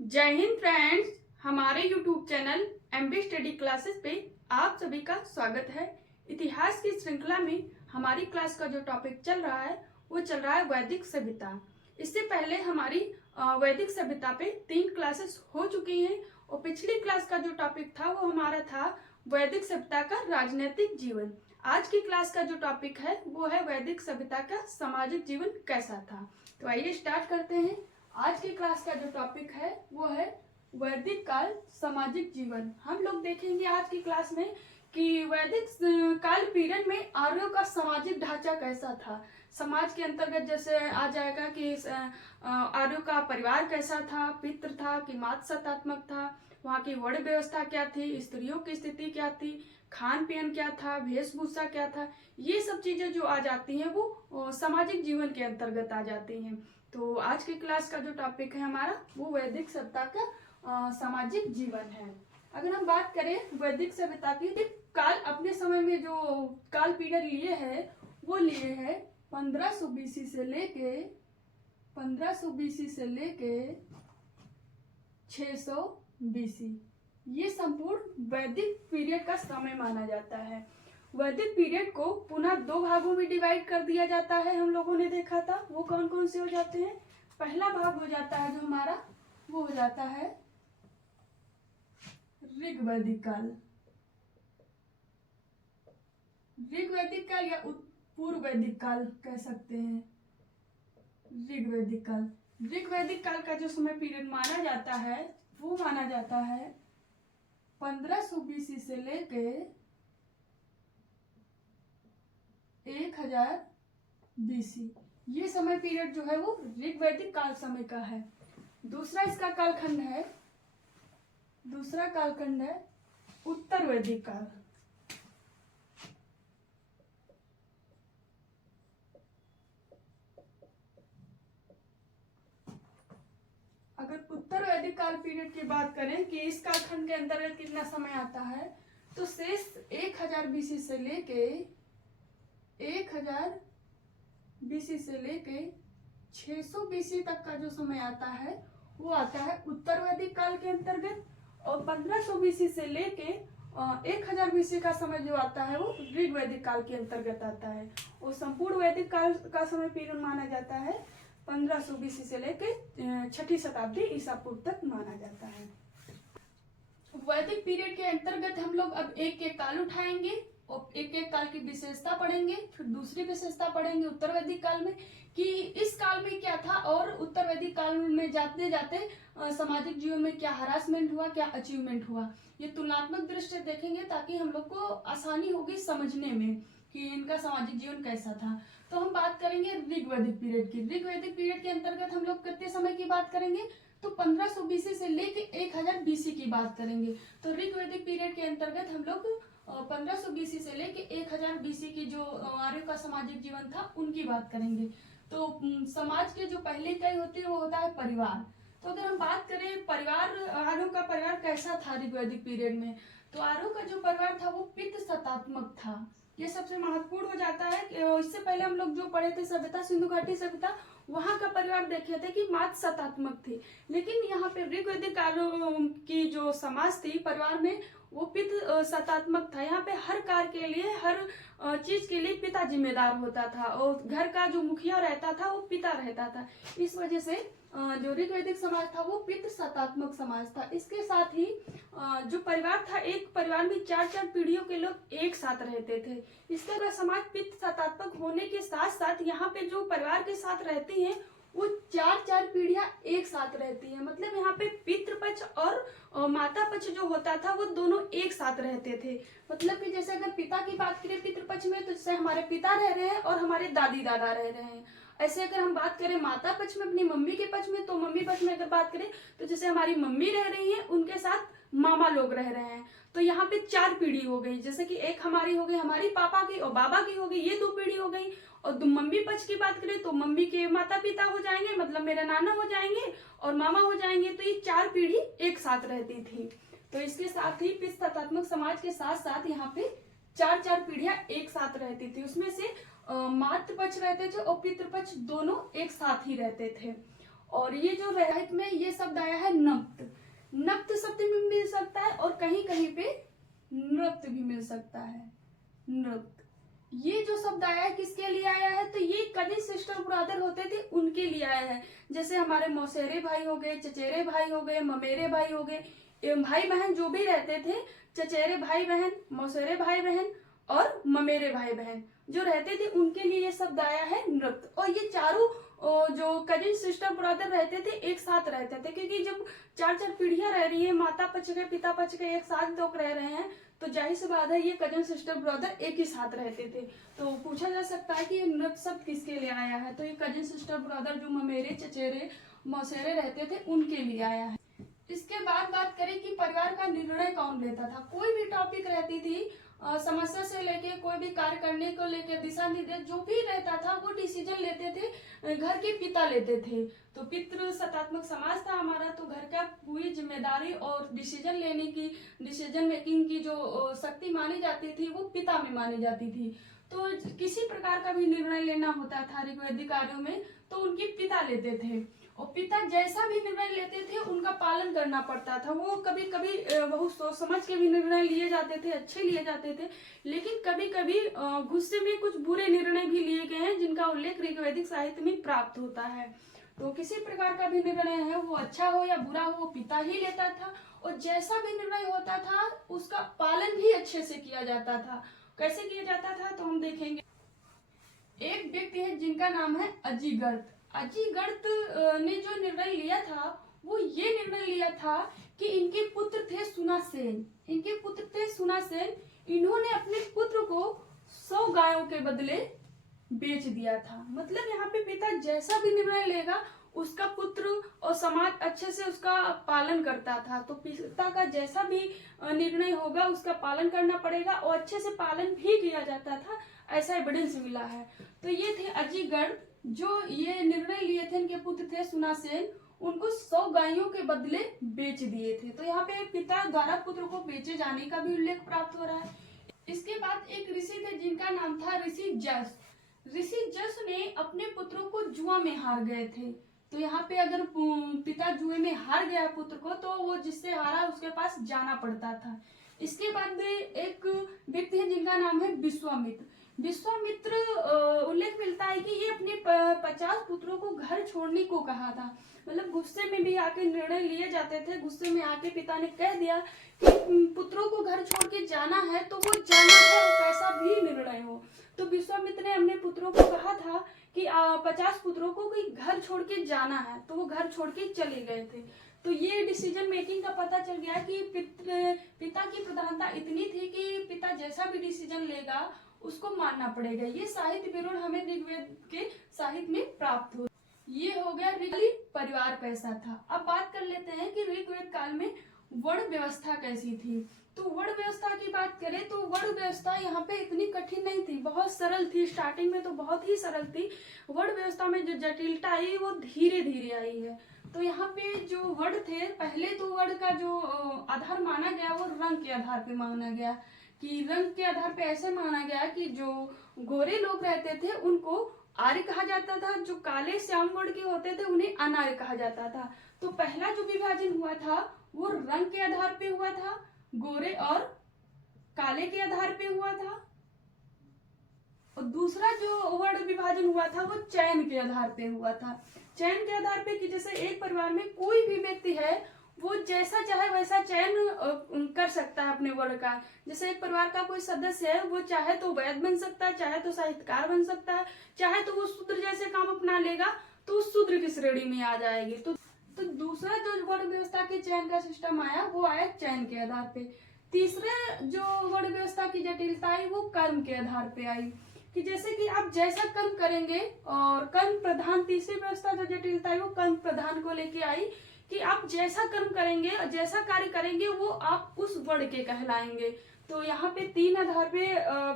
जय हिंद फ्रेंड्स। हमारे YouTube channel MB study classes पे आप सभी का स्वागत है। इतिहास की श्रृंखला में हमारी क्लास का जो टॉपिक चल रहा है वो चल रहा है वैदिक सभ्यता। इससे पहले हमारी वैदिक सभ्यता पे 3 क्लासेस हो चुकी हैं और पिछली क्लास का जो टॉपिक था वो हमारा था वैदिक सभ्यता का राजनीतिक जीवन। आज की क्लास का जो टॉपिक है वो है वैदिक सभ्यता का सामाजिक जीवन कैसा था। तो आइए स्टार्ट करते हैं। आज की क्लास का जो टॉपिक है वो है वैदिक काल सामाजिक जीवन। हम लोग देखेंगे आज की क्लास में कि वैदिक काल पीरियड में आर्यों का सामाजिक ढांचा कैसा था। समाज के अंतर्गत जैसे आ जाएगा कि आर्यों का परिवार कैसा था, पितृ था कि मातृसत्तात्मक था, वहाँ की वर्ण व्यवस्था क्या थी, स्त्रियों की स्थिति क्या थी, खान पीन क्या था, वेशभूषा क्या था। ये सब चीजें जो आ जाती हैं वो सामाजिक जीवन के अंतर्गत आ जाती हैं। तो आज की क्लास का जो टॉपिक है हमारा वो वैदिक सभ्यता का सामाजिक जीवन है। अगर हम बात करें वैदिक सभ्यता की, काल अपने समय में जो काल पीरियड लिए है वो लिए है 1500 बीसी से लेके 600 बीसी। ये संपूर्ण वैदिक पीरियड का समय माना जाता है। वैदिक पीरियड को पुनः 2 भागों में डिवाइड कर दिया जाता है। हम लोगों ने देखा था वो कौन कौन से हो जाते हैं। पहला भाग हो जाता है जो हमारा वो हो जाता है ऋग्वैदिक काल। ऋग्वैदिक काल या पूर्व वैदिक काल कह सकते हैं। ऋग्वैदिक काल, ऋग्वैदिक काल का जो समय पीरियड माना जाता है वो माना जाता है 1500 बीसी से लेके 1000 बीसी। ये समय पीरियड जो है वो ऋग्वैदिक काल समय का है। दूसरा इसका कालखंड है उत्तर वैदिक काल। अगर उत्तर वैदिक काल पीरियड की बात करें कि इस कालखंड के अंतर्गत कितना समय आता है तो शेष 1000 बीसी से लेके 600 बीसी तक का जो समय आता है वो आता है उत्तर वैदिक काल के अंतर्गत। और 1500 बीसी से लेके 1000 बीसी का समय जो आता है वो ऋग्वैदिक काल के अंतर्गत आता है। और संपूर्ण वैदिक काल का समय पीरियड माना जाता है 1500 बीसी से लेके 6ठी शताब्दी ईसा पूर्व तक माना जाता है। वैदिक पीरियड के अंतर्गत हम लोग अब एक एक काल उठाएंगे और एक एक काल की विशेषता पढ़ेंगे, फिर दूसरी विशेषता पढ़ेंगे उत्तर वैदिक काल में कि इस काल में क्या था और उत्तर वैदिक काल में जाते जाते सामाजिक जीवन में क्या हरासमेंट हुआ, क्या अचीवमेंट हुआ। ये तुलनात्मक दृष्टि देखेंगे ताकि हम लोग को आसानी होगी समझने में कि इनका सामाजिक जीवन कैसा था। तो हम बात करेंगे ऋग्वैदिक पीरियड की। ऋग्वैदिक पीरियड के अंतर्गत हम लोग कितने समय की बात करेंगे तो 1500 बीसी से लेके 1000 बीसी की बात करेंगे। तो ऋग्वैदिक पीरियड के अंतर्गत हम लोग 1500 बीसी से लेके 1000 बीसी की जो आर्यों का सामाजिक जीवन था उनकी बात करेंगे। तो समाज के जो पहली इकाई होती है वो होता है परिवार। तो अगर हम बात करें परिवार, आर्यों का परिवार कैसा था ऋग्वैदिक पीरियड में, तो आर्यों का जो परिवार था वो पितृसत्तात्मक था। ये सबसे महत्वपूर्ण हो जाता है। इससे पहले हम लोग जो पढ़े थे सभ्यता, सिंधु घाटी सभ्यता, वहां का परिवार देखे थे कि मातृसत्तात्मक थे। लेकिन यहाँ पे ऋग्वैदिक कालों की जो समाज थी परिवार में वो पितृ सत्तात्मक था। यहाँ पे हर कार्य के लिए, हर चीज के लिए पिता जिम्मेदार होता था और घर का जो मुखिया रहता था वो पिता रहता था। इस वजह से जो ऋग्वैदिक समाज था वो पितृ सत्तात्मक समाज था। इसके साथ ही जो परिवार था, एक परिवार में 4-4 पीढ़ियों के लोग एक साथ रहते थे। इसका समाज पितृ सत्तात्मक होने के साथ साथ यहाँ पे जो परिवार के साथ रहती हैं वो 4-4 पीढ़ियां एक साथ रहती है। मतलब यहाँ पे पितृपक्ष और माता पक्ष जो होता था वो दोनों एक साथ रहते थे। मतलब कि जैसे अगर पिता की बात करें पितृपक्ष में तो जैसे हमारे पिता रह रहे हैं और हमारे दादी दादा रह रहे हैं। ऐसे अगर हम बात करें माता पक्ष में अपनी मम्मी के पक्ष में, तो मम्मी पक्ष में अगर बात करें तो जैसे हमारी मम्मी रह रही है उनके साथ मामा लोग रह रहे हैं। तो यहाँ पे 4 पीढ़ी हो गई। जैसे कि एक हमारी हो गई, हमारी पापा की और बाबा की हो गई, ये 2 पीढ़ी हो गई। और मम्मी पक्ष की बात करें तो मम्मी के माता पिता हो जाएंगे, मतलब मेरे नाना हो जाएंगे और मामा हो जाएंगे। तो ये 4 पीढ़ी एक साथ रहती थी। तो इसके साथ ही पितृसत्तात्मक समाज के साथ साथ यहाँ पे 4-4 पीढ़ियां एक साथ रहती थी। उसमें से मातृपक्ष रहते थे और पितृपक्ष दोनों एक साथ ही रहते थे। और ये जो साहित्य में ये शब्द आया है नप्त, नप्त शब्द भी मिल सकता है और कहीं कहीं पे नृत्य भी मिल सकता है, नृत्य। ये जो शब्द आया है किसके लिए आया है, तो ये कजिन सिस्टर ब्रदर होते थे उनके लिए आया है। जैसे हमारे मौसेरे भाई हो गए, चचेरे भाई हो गए, ममेरे भाई हो गए, भाई बहन जो भी रहते थे, चचेरे भाई बहन, मौसेरे भाई बहन और ममेरे भाई बहन जो रहते थे उनके लिए ये शब्द आया है नृत्य। और ये चारों जो कजिन सिस्टर ब्रदर रहते थे एक साथ रहते थे, क्योंकि जब चार चार पीढ़ियां रह रही है, माता पक्ष के पिता पक्ष के एक साथ लोग रह रहे हैं, तो जाहिर सी बात है ये कजन सिस्टर ब्रदर एक ही साथ रहते थे। तो पूछा जा सकता है कि ये नृत्य शब्द किसके लिए आया है, तो ये कजन सिस्टर ब्रदर जो ममेरे चचेरे मौसेरे रहते थे उनके लिए आया है। इसके बाद बात करें कि परिवार का निर्णय कौन लेता था। कोई भी टॉपिक रहती थी, समस्या से लेके कोई भी कार्य करने को लेके दिशा निर्देश जो भी रहता था वो डिसीजन लेते थे घर के पिता लेते थे। तो पितृ सत्तात्मक समाज था हमारा, तो घर का पूरी जिम्मेदारी और डिसीजन लेने की, डिसीजन मेकिंग की जो शक्ति मानी जाती थी वो पिता में मानी जाती थी। तो किसी प्रकार का भी निर्णय लेना होता था ऋग्वैदिक कार्यों में तो उनके पिता लेते थे, और पिता जैसा भी निर्णय लेते थे उनका पालन करना पड़ता था। वो कभी कभी बहुत सोच समझ के भी निर्णय लिए जाते थे, अच्छे लिए जाते थे, लेकिन कभी कभी गुस्से में कुछ बुरे निर्णय भी लिए गए हैं जिनका उल्लेख ऋग्वैदिक साहित्य में प्राप्त होता है। तो किसी प्रकार का भी निर्णय है वो अच्छा हो या बुरा हो वो पिता ही लेता था, और जैसा भी निर्णय होता था उसका पालन भी अच्छे से किया जाता था। कैसे किया जाता था तो हम देखेंगे। एक व्यक्ति है जिनका नाम है अजिगर्त। अजिगर्त ने जो निर्णय लिया था वो ये निर्णय लिया था कि इनके पुत्र थे सुनासेन, इनके पुत्र थे सुनासेन, इन्होंने अपने पुत्र को 100 गायों के बदले बेच दिया था। मतलब यहाँ पे पिता जैसा भी निर्णय लेगा उसका पुत्र और समाज अच्छे से उसका पालन करता था। तो पिता का जैसा भी निर्णय होगा उसका पालन करना पड़ेगा, और अच्छे से पालन भी किया जाता था, ऐसा एविडेंस मिला है। तो ये थे अजिगर्त जो ये निर्णय लिए थे, इनके पुत्र थे सुनासेन, उनको 100 गायों के बदले बेच दिए थे। तो यहाँ पे पिता द्वारा पुत्र को बेचे जाने का भी उल्लेख प्राप्त हो रहा है। इसके बाद एक ऋषि थे जिनका नाम था ऋषि जस। ऋषि जस ने अपने पुत्रों को जुआ में हार गए थे। तो यहाँ पे अगर पिता जुए में हार गया पुत्र को तो वो जिससे हारा उसके पास जाना पड़ता था। इसके बाद एक व्यक्ति है जिनका नाम है विश्वामित्र। विश्वामित्र उल्लेख मिलता है कि ये अपने 50 पुत्रों को घर छोड़ने को कहा था। मतलब गुस्से में भी आके निर्णय लिए जाते थे, गुस्से में आके पिता ने कह दिया कि पुत्रों को घर छोड़ के जाना है तो वो जाना है, कैसा भी निर्णय हो। तो विश्वामित्र ने अपने पुत्रों को कहा था कि 50 पुत्रों को कोई घर छोड़ के जाना है, तो वो घर छोड़ के चले गए थे। तो ये डिसीजन मेकिंग का पता चल गया कि पिता की प्रधानता इतनी थी कि पिता जैसा भी डिसीजन लेगा उसको मानना पड़ेगा। ये साहित्य विवरण हमें ऋग्वेद के साहित्य में प्राप्त हो। ये हो गया ऋग्वेद परिवार कैसा था। अब बात कर लेते हैं कि ऋग्वेद काल में वर्ण व्यवस्था कैसी थी। तो वर्ण व्यवस्था की बात करें तो वर्ण व्यवस्था यहाँ पे इतनी कठिन नहीं थी, बहुत सरल थी। स्टार्टिंग में तो बहुत ही सरल थी। वर्ण व्यवस्था में जो जटिलता आई वो धीरे धीरे आई है। तो यहाँ पे जो वर्ण थे, पहले तो वर्ण का जो आधार माना गया वो रंग के आधार पे माना गया, कि रंग के आधार पे ऐसे माना गया कि जो गोरे लोग रहते थे उनको आर्य कहा जाता था, जो काले श्याम वर्ण के होते थे उन्हें अनार्य कहा जाता था। तो पहला जो विभाजन हुआ था वो रंग के आधार पे हुआ था, गोरे और काले के आधार पे हुआ था। और दूसरा जो वर्ण विभाजन हुआ था वो चयन के आधार पे हुआ था। चयन के आधार पे कि जैसे एक परिवार में कोई भी व्यक्ति है वो जैसा चाहे वैसा चयन कर सकता है अपने वर्ण का। जैसे एक परिवार का कोई सदस्य है वो चाहे तो वैद्य बन सकता है, चाहे तो साहित्यकार बन सकता है, चाहे तो वो शूद्र जैसे काम अपना लेगा तो उस शूद्र की श्रेणी में आ जाएगी। तो दूसरा जो वर्ण व्यवस्था के चयन का सिस्टम आया वो आया चयन के आधार पे। तीसरा जो वर्ण व्यवस्था की जटिलता आई वो कर्म के आधार पे आई, कि जैसे कि आप जैसा कर्म करेंगे, और कर्म प्रधान तीसरी व्यवस्था जो जटिलता आई वो कर्म प्रधान को लेके आई, कि आप जैसा कर्म करेंगे और जैसा कार्य करेंगे वो आप उस वर्ण के कहलाएंगे। तो यहाँ पे 3 आधार पे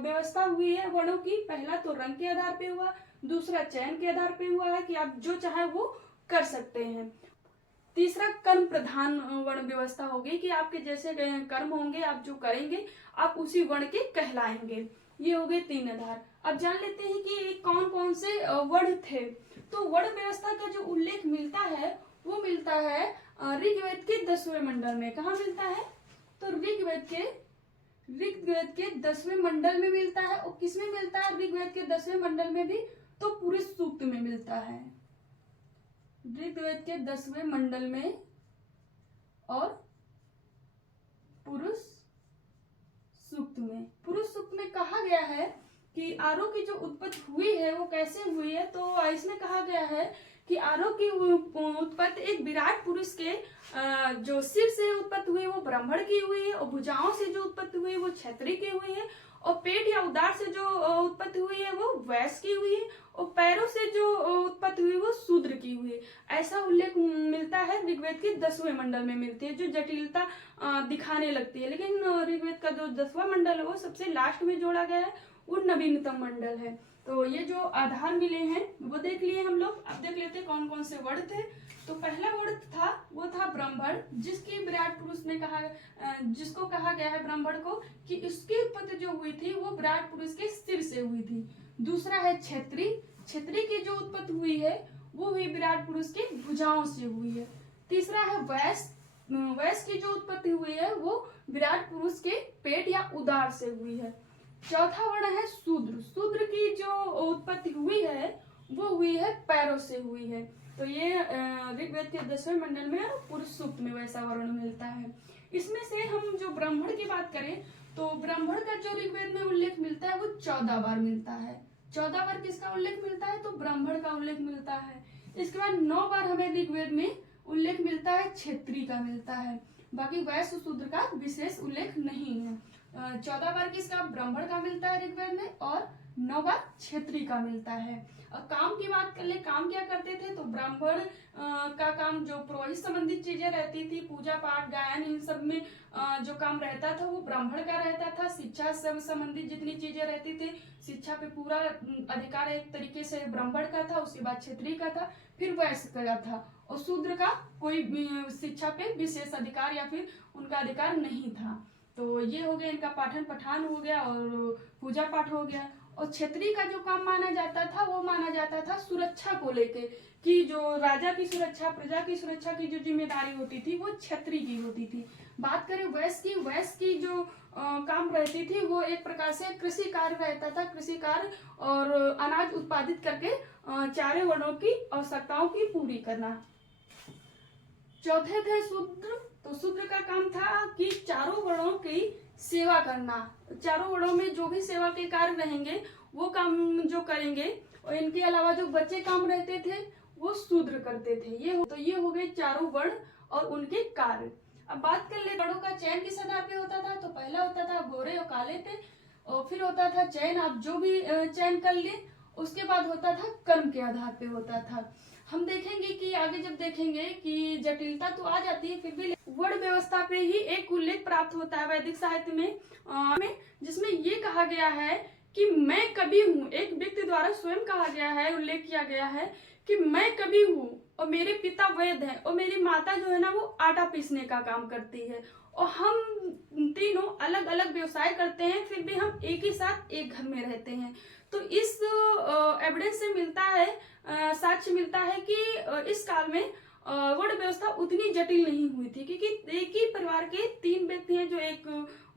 व्यवस्था हुई है वर्णों की। पहला तो रंग के आधार पे हुआ, दूसरा चयन के आधार पे हुआ है कि आप जो चाहे वो कर सकते हैं, तीसरा कर्म प्रधान वर्ण व्यवस्था होगी कि आपके जैसे कर्म होंगे, आप जो करेंगे आप उसी वर्ण के कहलाएंगे। ये हो गए 3 आधार। अब जान लेते हैं कि कौन कौन से वर्ण थे। तो वर्ण व्यवस्था का जो उल्लेख मिलता है वो मिलता है ऋग्वेद के 10वें मंडल में। कहाँ मिलता है? तो ऋग्वेद के 10वें मंडल में मिलता है। और किसमें मिलता है ऋग्वेद के 10वें मंडल में भी? तो पुरुष सूक्त में मिलता है। ऋग्वेद के 10वें मंडल में और पुरुष सूक्त में। पुरुष सूक्त में कहा गया है कि आरो की जो उत्पत्ति हुई है वो कैसे हुई है। तो इसमें कहा गया है कि आरो की उत्पत्ति एक विराट पुरुष के जो सिर से उत्पत्ति हुई वो ब्राह्मण की हुई है, और भुजाओं से जो उत्पत्ति हुई वो क्षत्रिय की हुई है, और पेट या उदर से जो उत्पत्ति हुई है वो वैश्य की हुई है, और पैरों से जो उत्पत्ति हुई वो शूद्र की हुई है। ऐसा उल्लेख मिलता है ऋग्वेद के 10वें मंडल में मिलती है, जो जटिलता दिखाने लगती है। लेकिन ऋग्वेद का जो 10वां मंडल है वो सबसे लास्ट में जोड़ा गया है, वो नवीनतम मंडल है। तो ये जो आधार मिले हैं वो देख लिए हम लोग। अब देख लेते कौन कौन से वर्ण थे। तो पहला वर्ण था वो था ब्राह्मण, जिसकी विराट पुरुष ने कहा, जिसको कहा गया है ब्राह्मण को कि इसकी उत्पत्ति जो हुई थी वो विराट पुरुष के सिर से हुई थी। दूसरा है क्षत्रिय, क्षत्रिय की जो उत्पत्ति हुई है वो हुई विराट पुरुष के भुजाओं से हुई है। तीसरा है वैश्य, वैश्य की जो उत्पत्ति हुई है वो विराट पुरुष के पेट या उदर से हुई है। चौथा वर्ण है शूद्र, शूद्र की जो उत्पत्ति हुई है वो हुई है पैरों से हुई है। तो ये ऋग्वेद के 10वें मंडल में और पुरुष सूक्त में वैसा वर्ण मिलता है। इसमें से हम जो ब्राह्मण की बात करें तो ब्राह्मण का जो ऋग्वेद में उल्लेख मिलता है वो 14 बार मिलता है। 14 बार किसका उल्लेख मिलता है? तो ब्राह्मण का उल्लेख मिलता है। इसके बाद 9 बार हमें ऋग्वेद में उल्लेख मिलता है क्षत्रिय का मिलता है। बाकी वैश्य शूद्र का विशेष उल्लेख नहीं है। 14 बार किसका? ब्राह्मण का मिलता है ऋग्वेद में, और 9 बार क्षत्रिय का मिलता है। और काम की बात कर ले, काम क्या करते थे? तो ब्राह्मण का काम जो पुरोहित संबंधित चीजें रहती थी, पूजा पाठ गायन इन सब में जो काम रहता था वो ब्राह्मण का रहता था। शिक्षा से संबंधित जितनी चीजें रहती थी, शिक्षा पे पूरा अधिकार एक तरीके से ब्राह्मण का था, उसके बाद क्षत्रिय का था, फिर वैश्य का था, और शूद्र का कोई शिक्षा पे विशेष अधिकार या फिर उनका अधिकार नहीं था। तो ये हो गया इनका पाठन पठान हो गया और पूजा पाठ हो गया। और क्षत्रिय का जो काम माना जाता था वो माना जाता था सुरक्षा को लेके, कि जो राजा की सुरक्षा, प्रजा की सुरक्षा की जो जिम्मेदारी होती थी वो क्षत्रिय की होती थी। बात करें वैश्य की जो काम रहती थी वो एक प्रकार से कृषि कार्य रहता था, कृषि कार्य और अनाज उत्पादित करके चारों वर्णों की आवश्यकताओं की पूरी करना। चौथे थे शूद्र, तो शूद्र का काम था कि चारों वर्णों की सेवा करना, चारों वर्णों में जो भी सेवा के कार्य रहेंगे वो काम जो करेंगे, और इनके अलावा जो बच्चे काम रहते थे वो शूद्र करते थे। ये हो गए चारों वर्ण और उनके कार्य। अब बात कर ले वर्णों का चयन किस आधार पे होता था। तो पहला होता था गोरे और काले पे, और फिर होता था चयन, आप जो भी चयन कर ले। उसके बाद होता था कर्म के आधार पे होता था। हम देखेंगे कि आगे जब देखेंगे कि जटिलता तो आ जाती है, फिर भी वर्ण व्यवस्था पे ही एक उल्लेख प्राप्त होता है वैदिक साहित्य में, जिसमें ये कहा गया है कि मैं कवि हूँ। एक व्यक्ति द्वारा स्वयं कहा गया है, उल्लेख किया गया है कि मैं कवि हूँ और मेरे पिता वैद्य हैं और मेरी माता जो है ना वो आटा पीसने का काम करती है, और हम तीनों अलग अलग व्यवसाय करते हैं, फिर भी हम एक ही साथ एक घर में रहते हैं। तो इस एविडेंस से मिलता है, साक्ष्य मिलता है कि इस काल में वर्ण व्यवस्था उतनी जटिल नहीं हुई थी, क्योंकि एक ही परिवार के 3 व्यक्ति हैं, जो एक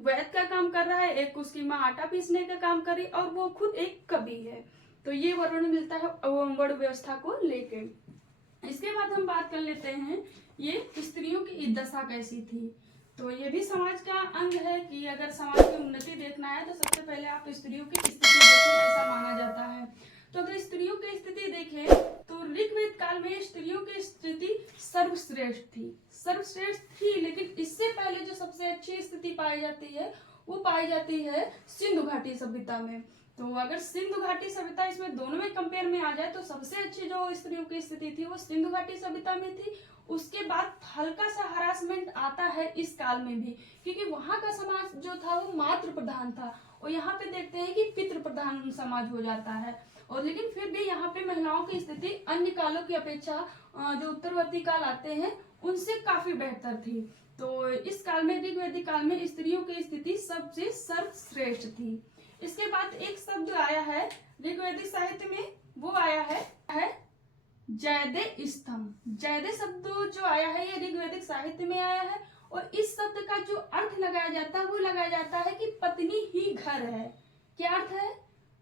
वैद्य का काम कर रहा है, एक उसकी माँ आटा पीसने का काम कर रही, और वो खुद एक कवि है। तो ये वर्ण मिलता है वर्ण व्यवस्था को लेके। इसके बाद हम बात कर लेते हैं ये स्त्रियों की दशा कैसी थी। तो ये भी समाज का अंग है कि अगर समाज की उन्नति देखना है तो सबसे पहले आप स्त्रियों की स्थिति देखें, ऐसा माना जाता है। तो अगर स्त्रियों की स्थिति देखें तो ऋग्वेद काल में स्त्रियों की स्थिति सर्वश्रेष्ठ थी, लेकिन इससे पहले जो सबसे अच्छी स्थिति पाई जाती है वो पाई जाती है सिंधु घाटी सभ्यता में। तो अगर सिंधु घाटी सभ्यता इसमें दोनों में कंपेयर में आ जाए तो सबसे अच्छी जो स्त्रियों की स्थिति थी वो सिंधु घाटी सभ्यता में थी। उसके बाद हल्का सा हरासमेंट आता है इस काल में भी, क्योंकि वहां का समाज जो था वो मातृ प्रधान था, और यहाँ पे देखते हैं कि पितृ प्रधान समाज हो जाता है। और लेकिन फिर भी यहाँ पे महिलाओं की स्थिति अन्य कालों की अपेक्षा जो उत्तरवर्ती काल आते हैं उनसे काफी बेहतर थी। तो इस काल में, ऋग्वैदिक काल में, स्त्रियों की स्थिति सबसे सर्वश्रेष्ठ थी। इसके बाद एक शब्द आया है ऋग्वेदिक साहित्य में, वो आया है जयदे स्तंभ। जयदे शब्द जो आया है ये ऋग्वेदिक साहित्य में आया है, और इस शब्द का जो अर्थ लगाया जाता है वो लगाया जाता है कि पत्नी ही घर है। क्या अर्थ है?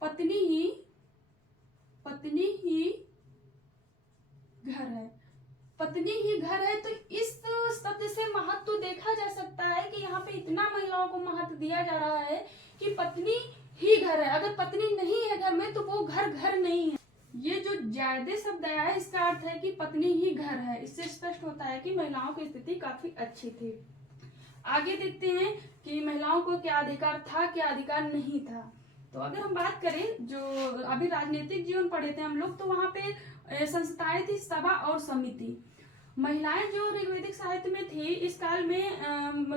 पत्नी ही घर है। पत्नी ही घर है। तो इस शब्द से महत्व देखा जा सकता है कि यहाँ पे इतना महिलाओं को महत्व दिया जा रहा है कि पत्नी ही घर है। अगर पत्नी नहीं है घर में तो वो घर नहीं है। ये जो जायदे शब्द आया है इसका अर्थ है कि पत्नी ही घर है। इससे स्पष्ट होता है कि महिलाओं की स्थिति काफी अच्छी थी। आगे देखते हैं कि महिलाओं को क्या अधिकार था, क्या अधिकार नहीं था। तो अगर हम बात करें, जो अभी राजनीतिक जीवन पढ़े थे हम लोग, तो वहां पे संस्थाएं थी सभा और समिति। महिलाएं जो ऋग्वैदिक साहित्य में थी इस काल में,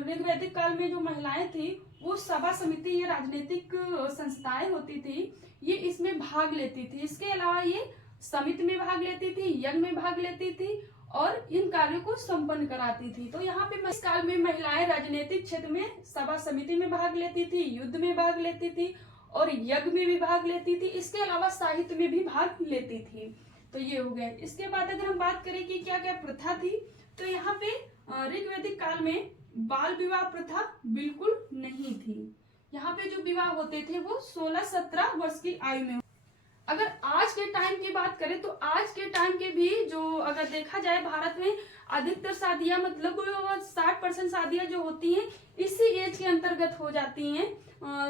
ऋग्वैदिक काल में जो महिलाएं थी वो सभा समिति, ये राजनीतिक संस्थाएं होती थी, ये इसमें भाग लेती थी। इसके अलावा ये समिति में भाग लेती थी, यज्ञ में भाग लेती थी और इन कार्यों को संपन्न कराती थी। तो यहाँ पे इस काल में महिलाएं राजनीतिक क्षेत्र में सभा समिति में भाग लेती थी, युद्ध में भाग लेती थी और यज्ञ में भी भाग लेती थी। इसके अलावा साहित्य में भी भाग लेती थी। तो ये हो गया। इसके बाद अगर हम बात करें कि क्या क्या प्रथा थी, तो यहाँ पे ऋग्वैदिक काल में बाल विवाह प्रथा बिल्कुल नहीं थी। यहाँ पे जो विवाह होते थे वो 16-17 वर्ष की आयु में। अगर आज के टाइम की बात करें तो आज के टाइम के भी जो अगर देखा जाए भारत में अधिकतर शादियां, मतलब 60% शादियां जो होती हैं इसी एज के अंतर्गत हो जाती हैं,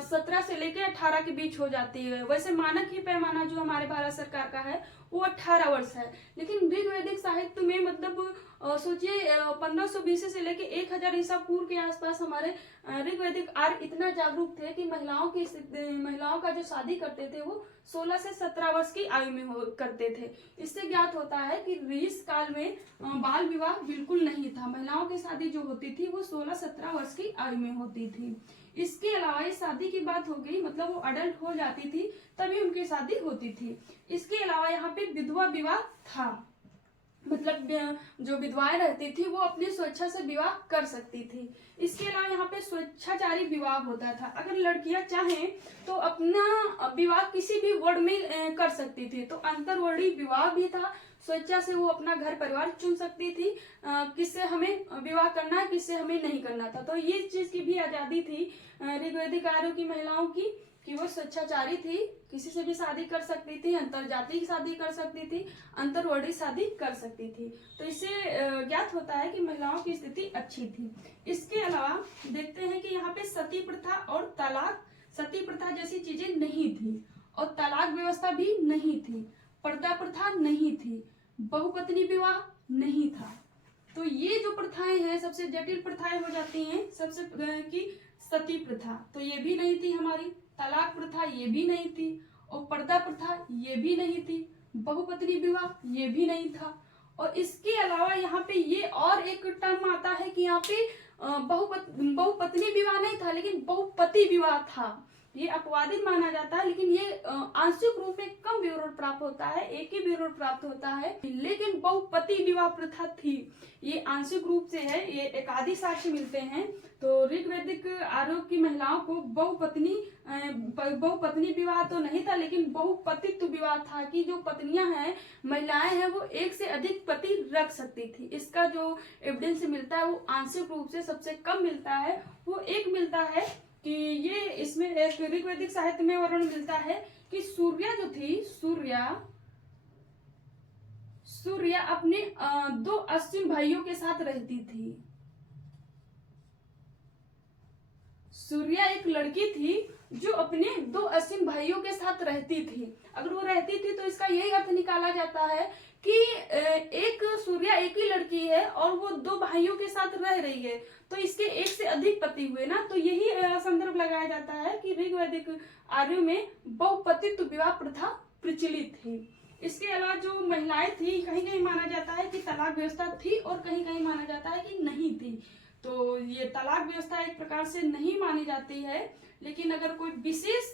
17 से लेकर 18 के बीच हो जाती है। वैसे मानक ही पैमाना जो हमारे भारत सरकार का है वो 18 वर्ष है, लेकिन ऋग्वैदिक साहित्य में मतलब सोचिए 1500 BC से लेके 1000 ईसा पूर्व के आसपास हमारे ऋग्वैदिक आर्य इतना जागरूक थे कि महिलाओं का जो शादी करते थे वो 16 से 17 वर्ष की आयु में करते थे। इससे ज्ञात होता है कि इस काल में बाल विवाह बिल्कुल नहीं था। महिलाओं की शादी जो होती थी वो 16-17 वर्ष की आयु में होती थी। इसके अलावा इस शादी की बात हो गई, मतलब वो अडल्ट हो जाती थी तभी उनकी शादी होती थी। इसके अलावा यहाँ पे विधवा विवाह था, मतलब जो विधवाएं रहती थी वो अपनी स्वेच्छा से विवाह कर सकती थी। इसके अलावा यहाँ पे स्वेच्छाचारी विवाह होता था। अगर लड़कियां चाहें तो अपना विवाह किसी भी वर्ण में कर सकती थी। तो अंतरवर्णीय विवाह भी था, स्वेच्छा से वो अपना घर परिवार चुन सकती थी, किससे हमें विवाह करना है, किससे हमें नहीं करना था। तो ये चीज की भी आजादी थी ऋग्वैदिक आर्यों की महिलाओं की कि वो स्वेच्छाचारी थी, किसी से भी शादी कर सकती थी, अंतर जाति की शादी कर सकती थी, अंतरवर्णीय शादी कर सकती थी। तो इससे ज्ञात होता है कि महिलाओं की स्थिति अच्छी थी। इसके अलावा देखते हैं कि यहाँ पे सती प्रथा और तलाक, सती प्रथा जैसी चीजें नहीं थी और तलाक व्यवस्था भी नहीं थी, पर्दा प्रथा नहीं थी, बहुपत्नी विवाह नहीं था। तो ये जो प्रथाएं हैं सबसे जटिल प्रथाएं हो जाती हैं सबसे की सती प्रथा, तो ये भी नहीं थी हमारी, तलाक प्रथा ये भी नहीं थी और पर्दा प्रथा ये भी नहीं थी, बहुपत्नी विवाह ये भी नहीं था। और इसके अलावा यहाँ पे ये और एक टर्म आता है कि यहाँ पे बहुपत्नी विवाह नहीं था लेकिन बहुपति विवाह था। ये अपवादित माना जाता है, लेकिन ये आंशिक रूप में कम विवरण प्राप्त होता है, एक ही विवरण प्राप्त होता है, लेकिन बहुपति विवाह प्रथा थी। ये आंशिक रूप से है, ये एकाधिक साक्ष्य मिलते हैं। तो ऋग्वैदिक आर्यों की महिलाओं को बहुपत्नी विवाह तो नहीं था लेकिन बहुपतित्व विवाह था कि जो पत्नियां हैं, महिलाएं हैं, वो एक से अधिक पति रख सकती थी। इसका जो एविडेंस मिलता है वो आंशिक रूप से सबसे कम मिलता है। वो एक मिलता है कि ये इसमें एक ऋग्वैदिक साहित्य में वर्णन मिलता है कि सूर्या जो थी, सूर्या अपने 2 अश्विन भाइयों के साथ रहती थी। सूर्या एक लड़की थी जो अपने 2 अश्विन भाइयों के साथ रहती थी। अगर वो रहती थी तो इसका यही अर्थ निकाला जाता है कि एक सूर्या एक ही लड़की है और वो 2 भाइयों के साथ रह रही है, तो इसके एक से अधिक पति हुए ना। तो यही संदर्भ लगाया जाता है कि ऋग्वैदिक आर्यों में बहुपतित्व विवाह प्रथा प्रचलित थी। इसके अलावा जो महिलाएं थी, कहीं कहीं माना जाता है कि तलाक व्यवस्था थी और कहीं कहीं माना जाता है कि नहीं थी। तो ये तलाक व्यवस्था एक प्रकार से नहीं मानी जाती है, लेकिन अगर कोई विशेष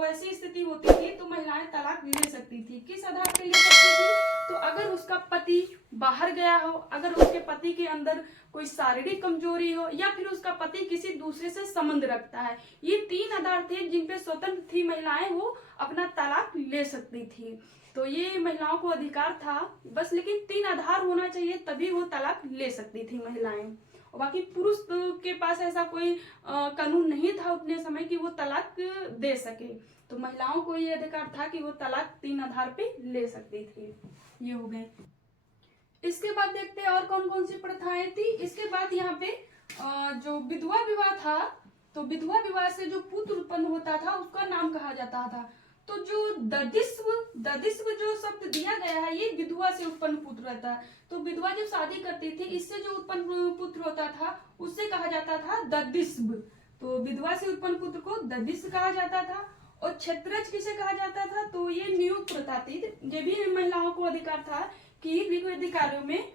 वैसी स्थिति होती थी तो महिलाएं तलाक ले सकती थी। किस आधार पे ले सकती थी? तो अगर उसका पति बाहर गया हो, अगर उसके पति के अंदर कोई शारीरिक कमजोरी हो, या फिर उसका पति किसी दूसरे से संबंध रखता है। ये 3 आधार थे जिन पे स्वतंत्र थी महिलाएं, वो अपना तलाक ले सकती थी। तो ये महिलाओं को अधिकार था बस, लेकिन 3 आधार होना चाहिए तभी वो तलाक ले सकती थी महिलाएं। और बाकी पुरुष के पास ऐसा कोई कानून नहीं था उतने समय कि वो तलाक दे सके। तो महिलाओं को ये अधिकार था कि वो तलाक 3 आधार पे ले सकती थी। ये हो गए। इसके बाद देखते हैं और कौन कौन सी प्रथाएं थी। इसके बाद यहाँ पे जो विधवा विवाह था, तो विधवा विवाह से जो पुत्र उत्पन्न होता था उसका नाम कहा जाता था। तो जो ददिस्व जो शब्द दिया गया है, ये विधवा से उत्पन्न पुत्र रहता है। तो विधवा जब शादी करती थी, इससे जो उत्पन्न पुत्र होता था उससे कहा जाता था ददिस्व। तो विधवा से उत्पन्न पुत्र को ददिस्व कहा जाता था। और क्षेत्रज किसे कहा जाता था? तो ये नियोग प्रथा थी। ये भी महिलाओं को अधिकार था कि ऋग्वैदिक कार्यों में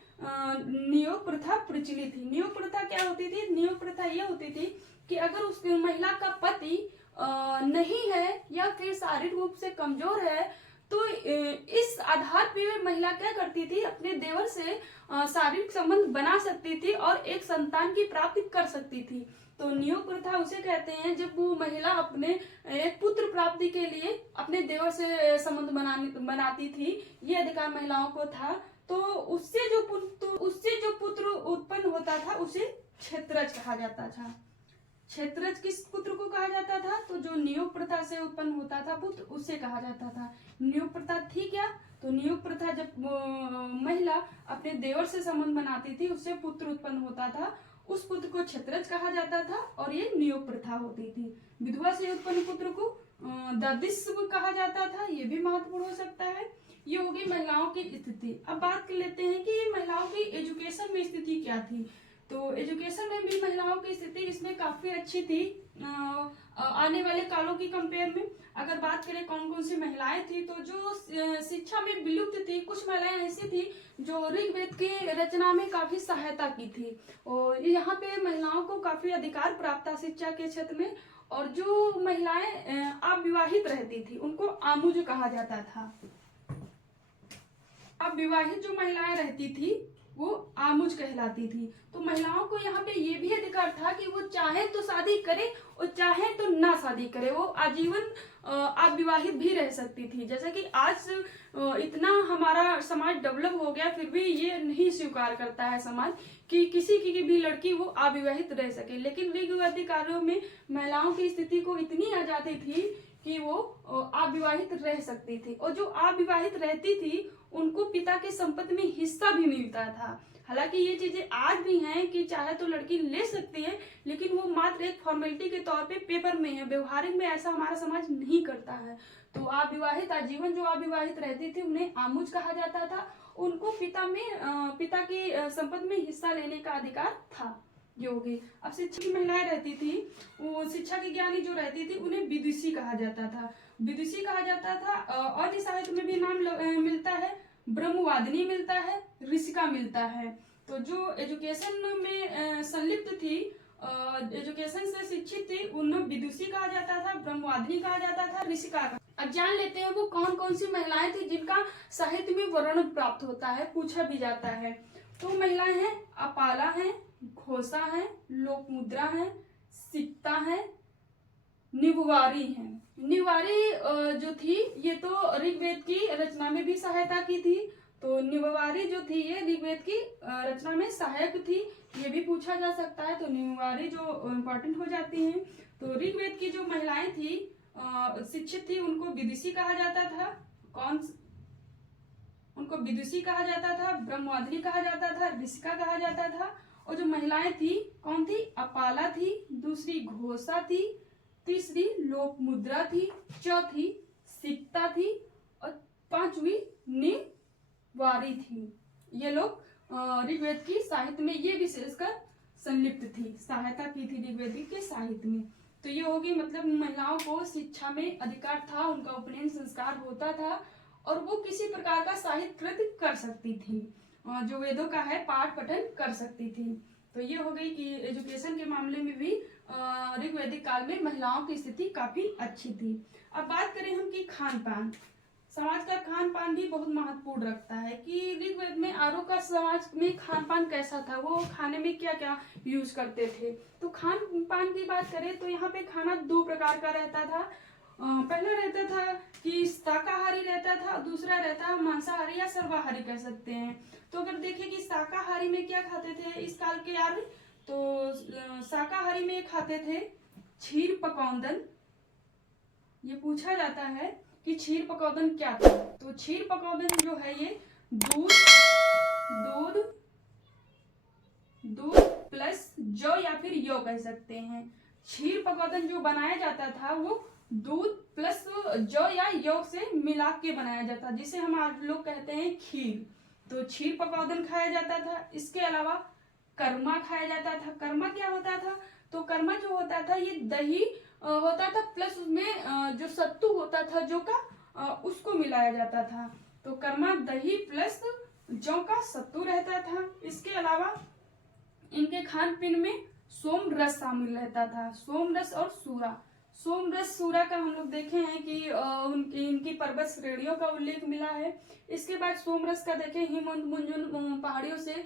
नियोग प्रथा प्रचलित थी। नियोग प्रथा क्या होती थी? नियोग प्रथा यह होती थी कि अगर उस महिला का पति नहीं है या फिर शारीरिक रूप से कमजोर है, तो इस आधार पे महिला क्या करती थी, अपने देवर से शारीरिक संबंध बना सकती थी और एक संतान की प्राप्ति कर सकती थी। तो नियोग प्रथा उसे कहते हैं जब वो महिला अपने एक पुत्र प्राप्ति के लिए अपने देवर से संबंध बनाती थी। ये अधिकार महिलाओं को था। तो उससे जो पुत्र उत्पन्न होता था उसे क्षेत्रज कहा जाता था। क्षेत्रज किस पुत्र को कहा जाता था? तो जो नियोग प्रथा से उत्पन्न होता था पुत्र, उसे कहा जाता था। नियोग प्रथा थी क्या? तो नियोग प्रथा जब महिला अपने देवर से संबंध बनाती थी, उससे पुत्र उत्पन्न होता था, उस पुत्र को क्षेत्रज कहा जाता था और ये नियोग प्रथा होती थी। विधवा से उत्पन्न पुत्र को ददिस्व कहा जाता था। ये भी महत्वपूर्ण हो सकता है। ये होगी महिलाओं की स्थिति। अब बात कर लेते हैं कि महिलाओं की एजुकेशन में स्थिति क्या थी। तो एजुकेशन में भी महिलाओं की स्थिति इसमें काफी अच्छी थी आने वाले कालों की कंपेयर में। अगर बात करें कौन कौन सी महिलाएं थी, तो जो शिक्षा में विलुप्त थी, कुछ महिलाएं ऐसी थी जो ऋग्वेद की रचना में काफी सहायता की थी। और यहाँ पे महिलाओं को काफी अधिकार प्राप्त था शिक्षा के क्षेत्र में। और जो महिलाएं अविवाहित रहती थी उनको आमुज कहा जाता था। अविवाहित जो महिलाएं रहती थी वो आमुज कहलाती थी। तो महिलाओं को यहाँ पे ये भी अधिकार था कि वो चाहे तो शादी करे और चाहे तो ना शादी करे, वो आजीवन अविवाहित भी रह सकती थी। जैसा कि आज इतना हमारा समाज डेवलप हो गया, फिर भी ये नहीं स्वीकार करता है समाज कि किसी की भी लड़की वो अविवाहित रह सके। लेकिन ऋग्वैदिक कार्यों में महिलाओं की स्थिति को इतनी आजादी थी कि वो अविवाहित रह सकती थी। और जो अविवाहित रहती थी उनको पिता के संपत्ति में हिस्सा भी मिलता था। हालांकि ये चीजें आज भी हैं कि चाहे तो लड़की ले सकती है, लेकिन वो मात्र एक फॉर्मेलिटी के तौर पे पेपर में है। व्यवहारिक में ऐसा हमारा समाज नहीं करता है। तो अविवाहित आजीवन जो अविवाहित रहती थी उन्हें आमुज कहा जाता था। उनको पिता की संपत्ति में हिस्सा लेने का अधिकार था। योगी। अब शिक्षा की महिलाएं रहती थी, वो शिक्षा की ज्ञानी जो रहती थी उन्हें विदुषी कहा जाता था। विदुषी कहा जाता था। अन्य साहित्य में भी नाम मिलता है, ब्रह्मवादिनी मिलता है, ऋषिका मिलता है। तो जो एजुकेशन में संलिप्त थी, एजुकेशन से शिक्षित थी, उन्हें विदुषी कहा जाता था, ब्रह्मवादिनी कहा जाता था, ऋषिका। अब जान लेते हैं वो कौन कौन सी महिलाएं थी जिनका साहित्य में वर्णन प्राप्त होता है, पूछा भी जाता है। तो महिलाएं हैं अपाला है, घोषा है, लोकमुद्रा है, सिक्ता है, निवारी है। निवारी जो थी ये तो ऋग्वेद की रचना में भी सहायता की थी। तो निवारी जो थी ये ऋग्वेद की रचना में सहायक थी, ये भी पूछा जा सकता है। तो निवारी जो इम्पोर्टेंट हो जाती हैं। तो ऋग्वेद की जो महिलाएं थी शिक्षित थी, उनको विदुषी कहा जाता था। उनको विदुषी कहा जाता था, ब्रह्मवादिनी कहा जाता था, ऋषिका कहा जाता था। और जो महिलाएं थी कौन थी? अपाला थी, दूसरी घोषा थी, तीसरी लोकमुद्रा थी, चौथी सिक्ता थी और पांचवी निवारी थी। ये लोग ऋग्वेद की साहित्य में ये विशेषकर संलिप्त थी, सहायता की थी ऋग्वेद के साहित्य में। तो ये होगी मतलब महिलाओं को शिक्षा में अधिकार था, उनका उपनयन संस्कार होता था और वो किसी प्रकार का साहित्य कृत कर सकती थी, जो वेदों का है पाठ पठन कर सकती थी। तो ये हो गई कि एजुकेशन के मामले में भी ऋग्वैदिक काल में महिलाओं की स्थिति काफी अच्छी थी। अब बात करें हम कि खान पान, समाज का खान पान भी बहुत महत्वपूर्ण रखता है कि ऋग्वेद में आर्यों का समाज में खान पान कैसा था, वो खाने में क्या क्या यूज करते थे। तो खान पान की बात करें तो यहाँ पे खाना दो प्रकार का रहता था। पहला रहता था कि शाकाहारी रहता था, दूसरा रहता है मांसाहारी या सर्वाहारी कह सकते हैं। तो अगर देखें कि शाकाहारी में क्या खाते थे इस काल के आर्य, तो शाकाहारी में खाते थे क्षीर पकौंदन। ये पूछा जाता है कि क्षीर पकौदन क्या था। तो क्षीर पकौदन जो है ये दूध दूध दूध प्लस जौ या फिर यो कह सकते हैं। क्षीर पकौदन जो बनाया जाता था वो दूध प्लस जौ या यो से मिला के बनाया जाता, जिसे हम आज लोग कहते हैं खीर। तो क्षीर पकौदन खाया जाता था। इसके अलावा कर्मा खाया जाता था। कर्मा क्या होता था, तो कर्मा जो होता था ये दही होता था प्लस उसमें जो सत्तू होता था जौ का उसको मिलाया जाता था। तो कर्मा दही प्लस जौ का सत्तू रहता था। इसके अलावा इनके खान पीन में सोम रस शामिल रहता था, सोम रस और सूरा। सोम रस सूरा का हम लोग देखे हैं कि इनकी पर्वत श्रेणियों का उल्लेख मिला है। इसके बाद सोम रस का देखें हिमवंत मुंजुन पहाड़ियों से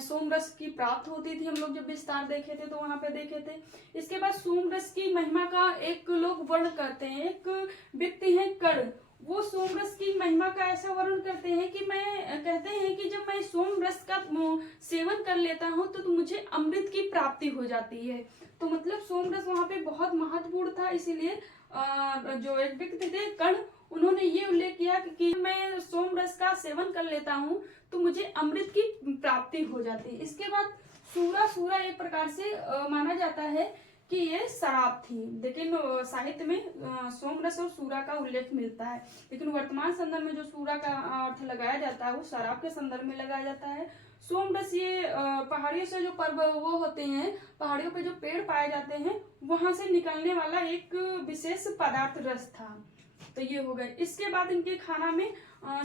सोम रस की प्राप्त होती थी। हम लोग जब विस्तार देखे थे तो वहां पे देखे थे। इसके बाद सोम रस की महिमा का एक लोग वर्ण करते हैं, एक व्यक्ति है कर्ण, वो सोम रस की महिमा का ऐसा वर्णन करते हैं कि कहते हैं कि जब मैं सोम रस का सेवन कर लेता हूँ तो मुझे अमृत की प्राप्ति हो जाती है। तो मतलब सोम रस वहां पे बहुत महत्वपूर्ण था। इसीलिए जो एक व्यक्ति थे कर्ण, उन्होंने ये उल्लेख किया कि मैं सोम रस का सेवन कर लेता हूँ तो मुझे अमृत की प्राप्ति हो जाती है। इसके बाद सूरा, सूरा एक प्रकार से माना जाता है कि ये शराब थी, लेकिन साहित्य में सोम रस और सूरा का उल्लेख मिलता है। लेकिन वर्तमान संदर्भ में जो सूरा का अर्थ लगाया जाता है वो शराब के संदर्भ में लगाया जाता है। सोम रस ये पहाड़ियों से जो पर्व वो होते हैं, पहाड़ियों पे जो पेड़ पाए जाते हैं वहां से निकलने वाला एक विशेष पदार्थ रस था। तो ये हो गए। इसके बाद इनके खाना में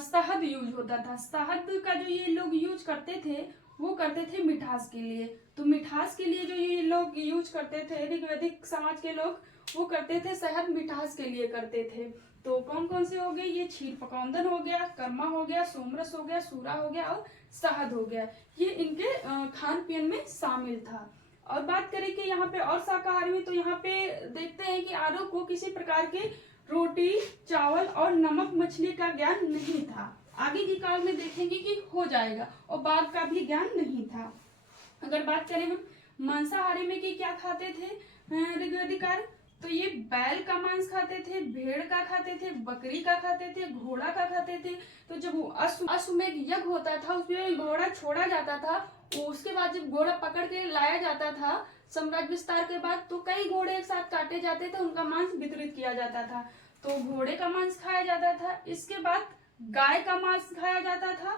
शहद यूज होता था। शहद का जो ये लोग यूज करते थे वो करते थे मिठास के लिए। तो मिठास के लिए जो ये लोग यूज करते थे, ऋग्वैदिक समाज के लोग वो करते थे शहद मिठास के लिए करते थे। तो कौन कौन से हो गए, ये क्षीर पकौंदन हो गया, कर्मा हो गया, सोमरस हो गया, सूरा हो गया और शहद हो गया। ये इनके खान पीन में शामिल था। और बात करें कि यहाँ पे और शाकाहारी में, तो यहाँ पे देखते हैं कि आर्यों को किसी प्रकार के रोटी, चावल और नमक मछली का ज्ञान नहीं था। आगे की काल में देखेंगे कि हो जाएगा। और बाघ का भी ज्ञान नहीं था। अगर बात करें हम मांसाहारी में कि क्या खाते थे ऋग्वैदिक आर्य, तो ये बैल का मांस खाते थे, भेड़ का खाते थे, बकरी का खाते थे, घोड़ा का खाते थे। तो जब अश्वमेध यज्ञ होता था उसमें घोड़ा छोड़ा जाता था, उसके बाद जब घोड़ा पकड़ के लाया जाता था साम्राज्य विस्तार के बाद, तो कई घोड़े एक साथ काटे जाते थे, उनका मांस वितरित किया जाता था। तो घोड़े का मांस खाया जाता था। इसके बाद गाय का मांस खाया जाता था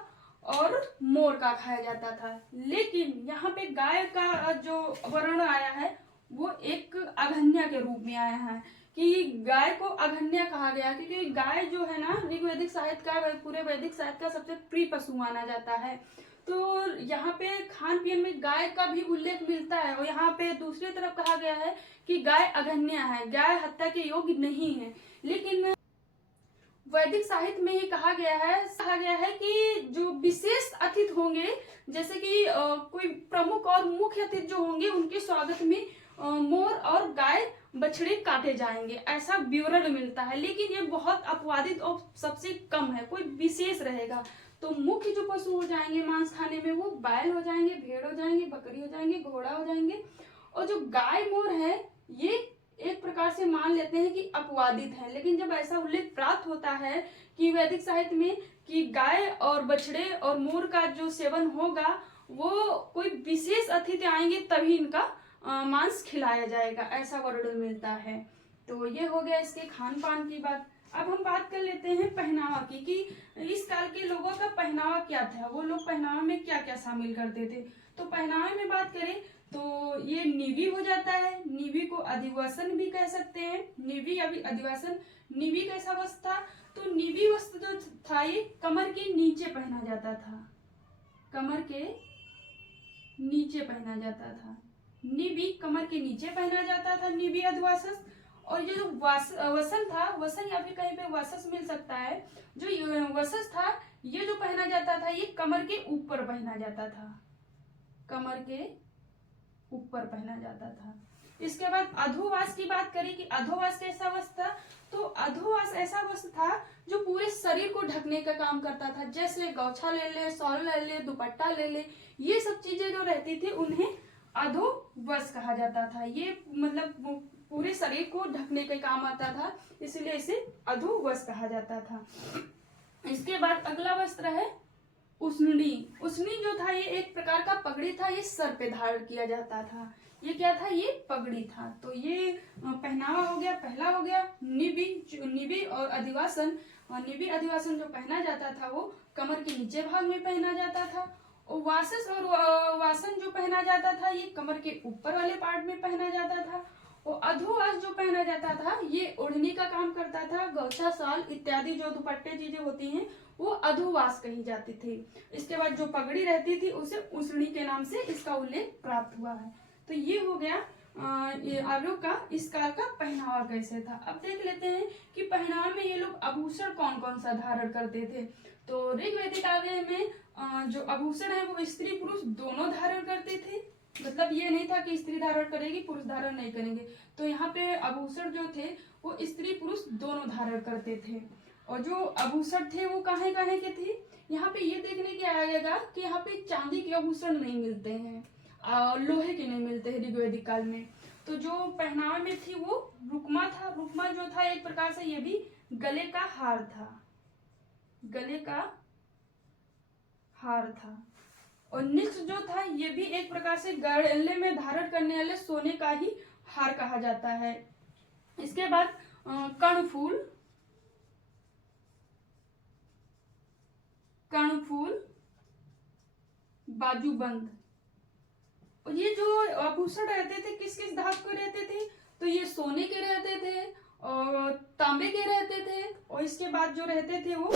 और मोर का खाया जाता था। लेकिन यहाँ पे गाय का जो वर्ण आया है वो एक अघन्या के रूप में आया है कि गाय को अघन्या कहा गया, क्योंकि गाय जो है ना ऋग्वैदिक साहित्य का, पूरे वैदिक साहित्य का सबसे प्रिय पशु माना जाता है। तो यहाँ पे खान पीन में गाय का भी उल्लेख मिलता है। और यहाँ पे दूसरी तरफ कहा गया है कि गाय अघन्या है, गाय हत्या के योग्य नहीं है। लेकिन वैदिक साहित्य में ही कहा गया है कि जो विशेष अतिथि होंगे, जैसे कि कोई प्रमुख और मुख्य अतिथि जो होंगे, उनके स्वागत में मोर और गाय बछड़े काटे जाएंगे, ऐसा विवरण मिलता है। लेकिन ये बहुत अपवादित और सबसे कम है, कोई विशेष रहेगा। तो मुख्य जो पशु हो जाएंगे मांस खाने में वो बैल हो जाएंगे, भेड़ हो जाएंगे, बकरी हो जाएंगे, घोड़ा हो जाएंगे। और जो गाय मोर है ये एक प्रकार से मान लेते हैं कि अपवादित है। लेकिन जब ऐसा उल्लेख प्राप्त होता है कि वैदिक साहित्य में कि गाय और बछड़े और मोर का जो सेवन होगा वो कोई विशेष अतिथि आएंगे तभी इनका मांस खिलाया जाएगा, ऐसा वर्णन मिलता है। तो ये हो गया इसके खान पान की बात। अब हम बात कर लेते हैं पहनावा की कि इस काल के लोगों का पहनावा क्या था, वो लोग पहनावा में क्या क्या शामिल करते थे। तो पहनावे में बात करें तो ये निवी हो जाता है। निवी को अधिवसन भी कह सकते हैं, निवी या भी अधिवसन। निवी कैसा वस्त्र था, तो निवी वस्त्र जो था ये कमर के नीचे पहना जाता था, कमर के नीचे पहना जाता था। निबी कमर के नीचे पहना जाता था, निबी अधवासस। और ये जो वसन था, वसन या फिर कहीं पे वसस मिल सकता है, जो वसस था ये जो पहना जाता था ये कमर के ऊपर पहना जाता था, कमर के ऊपर पहना जाता था। इसके बाद अधोवास की बात करें कि अधोवास कैसा वस्त्र था, तो अधोवास ऐसा वस्त्र था जो पूरे शरीर को ढकने का काम करता था। जैसे गौछा ले ले, शॉल ले ले, दुपट्टा ले ले, ये सब चीजें जो रहती थी उन्हें अधोवस्त्र कहा जाता था। ये मतलब पूरे शरीर को ढकने के काम आता था, इसलिए इसे अधोवस्त्र कहा जाता था। इसके बाद अगला वस्त्र है उसनी। उसनी जो था ये एक प्रकार का पगड़ी था, ये सर पे धारण किया जाता था। ये क्या था, ये पगड़ी था। तो ये पहनावा हो गया, पहला हो गया निबी। निबी और अधिवासन, निबी अधिवासन जो पहना जाता था वो कमर के नीचे भाग में पहना जाता था। और वासस और वासन जो पहना जाता था ये कमर के ऊपर वाले पार्ट में पहना जाता था। और अधोवास जो पहना जाता था ये ओढ़नी का काम करता था। गौछा, साल इत्यादि जो दुपट्टे चीजें होती हैं वो अधोवास कही जाती थी। इसके बाद जो पगड़ी रहती थी उसे उसनी के नाम से इसका उल्लेख प्राप्त हुआ है। तो ये हो गया आर्यों का इस काल का पहनावा कैसे था। अब देख लेते हैं कि पहनावे में ये लोग आभूषण कौन कौन सा धारण करते थे। तो ऋग्वेदिक काव्य में जो आभूषण है वो स्त्री पुरुष दोनों धारण करते थे। मतलब ये नहीं था कि स्त्री धारण करेगी पुरुष धारण नहीं करेंगे। तो यहाँ पे आभूषण जो थे वो स्त्री पुरुष दोनों धारण करते थे। और जो आभूषण थे वो कहाँ कहाँ के थे, यहाँ पे ये देखने के आएगा कि यहाँ पे चांदी के आभूषण नहीं मिलते हैं, लोहे के नहीं मिलते हैं ऋग्वेदिक काल में। तो जो पहनावा में थी वो रुक्मा था। रुक्मा जो था एक प्रकार से ये भी गले का हार था, गले का हार था। और निक्ष जो था ये भी एक प्रकार से गले में धारण करने वाले सोने का ही हार कहा जाता है। इसके बाद कर्णफूल, कर्णफूल, बाजूबंद। और ये जो आभूषण रहते थे किस किस धातु के रहते थे, तो ये सोने के रहते थे और तांबे के रहते थे। और इसके बाद जो रहते थे वो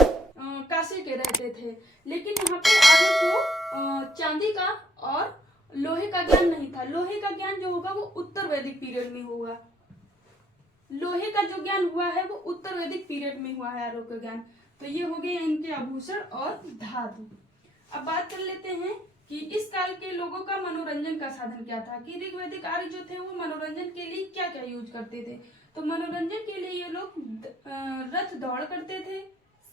कांसे के रहते थे। लेकिन यहाँ पे आगे को चांदी का और लोहे का ज्ञान नहीं था। लोहे का ज्ञान जो होगा वो उत्तर वैदिक पीरियड में होगा। लोहे का जो ज्ञान हुआ है वो उत्तर वैदिक पीरियड में हुआ है आर्यों का ज्ञान। तो ये हो गए इनके आभूषण और धातु। अब बात कर लेते हैं कि इस काल के लोगों का मनोरंजन का साधन क्या था, कि ऋग्वैदिक आर्य जो थे वो मनोरंजन के लिए क्या क्या यूज करते थे। तो मनोरंजन के लिए ये लोग रथ दौड़ करते थे,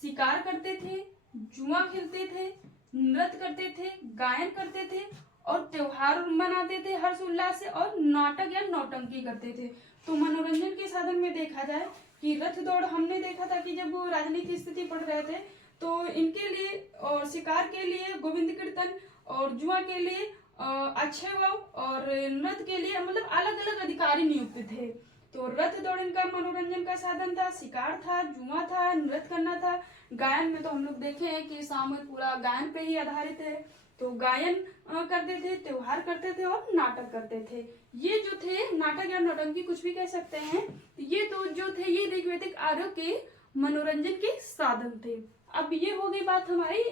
शिकार करते थे, जुआ खेलते थे, नृत्य करते थे, गायन करते थे और त्योहार मनाते थे हर्ष उल्लास से, और नाटक या नौटंकी करते थे। तो मनोरंजन के साधन में देखा जाए कि रथ दौड़ हमने देखा था कि जब वो राजनीतिक स्थिति पढ़ रहे थे तो इनके लिए, और शिकार के लिए गोविंद कीर्तन, और जुआ के लिए अक्षय वाव, और नृत्य के लिए मतलब अलग अलग अधिकारी नियुक्त थे। तो रथ दौड़ इनका मनोरंजन का साधन था, शिकार था, जुआ था, नृत्य करना था। गायन में तो हम लोग देखे हैं कि सामूहिक पूरा गायन पे ही आधारित है। तो गायन करते थे, त्योहार करते थे और नाटक करते थे। ये जो थे नाटक या नौटंकी कुछ भी कह सकते हैं, ये तो जो थे ये ऋग्वैदिक आर्यों के मनोरंजन के साधन थे। अब ये हो गई बात हमारी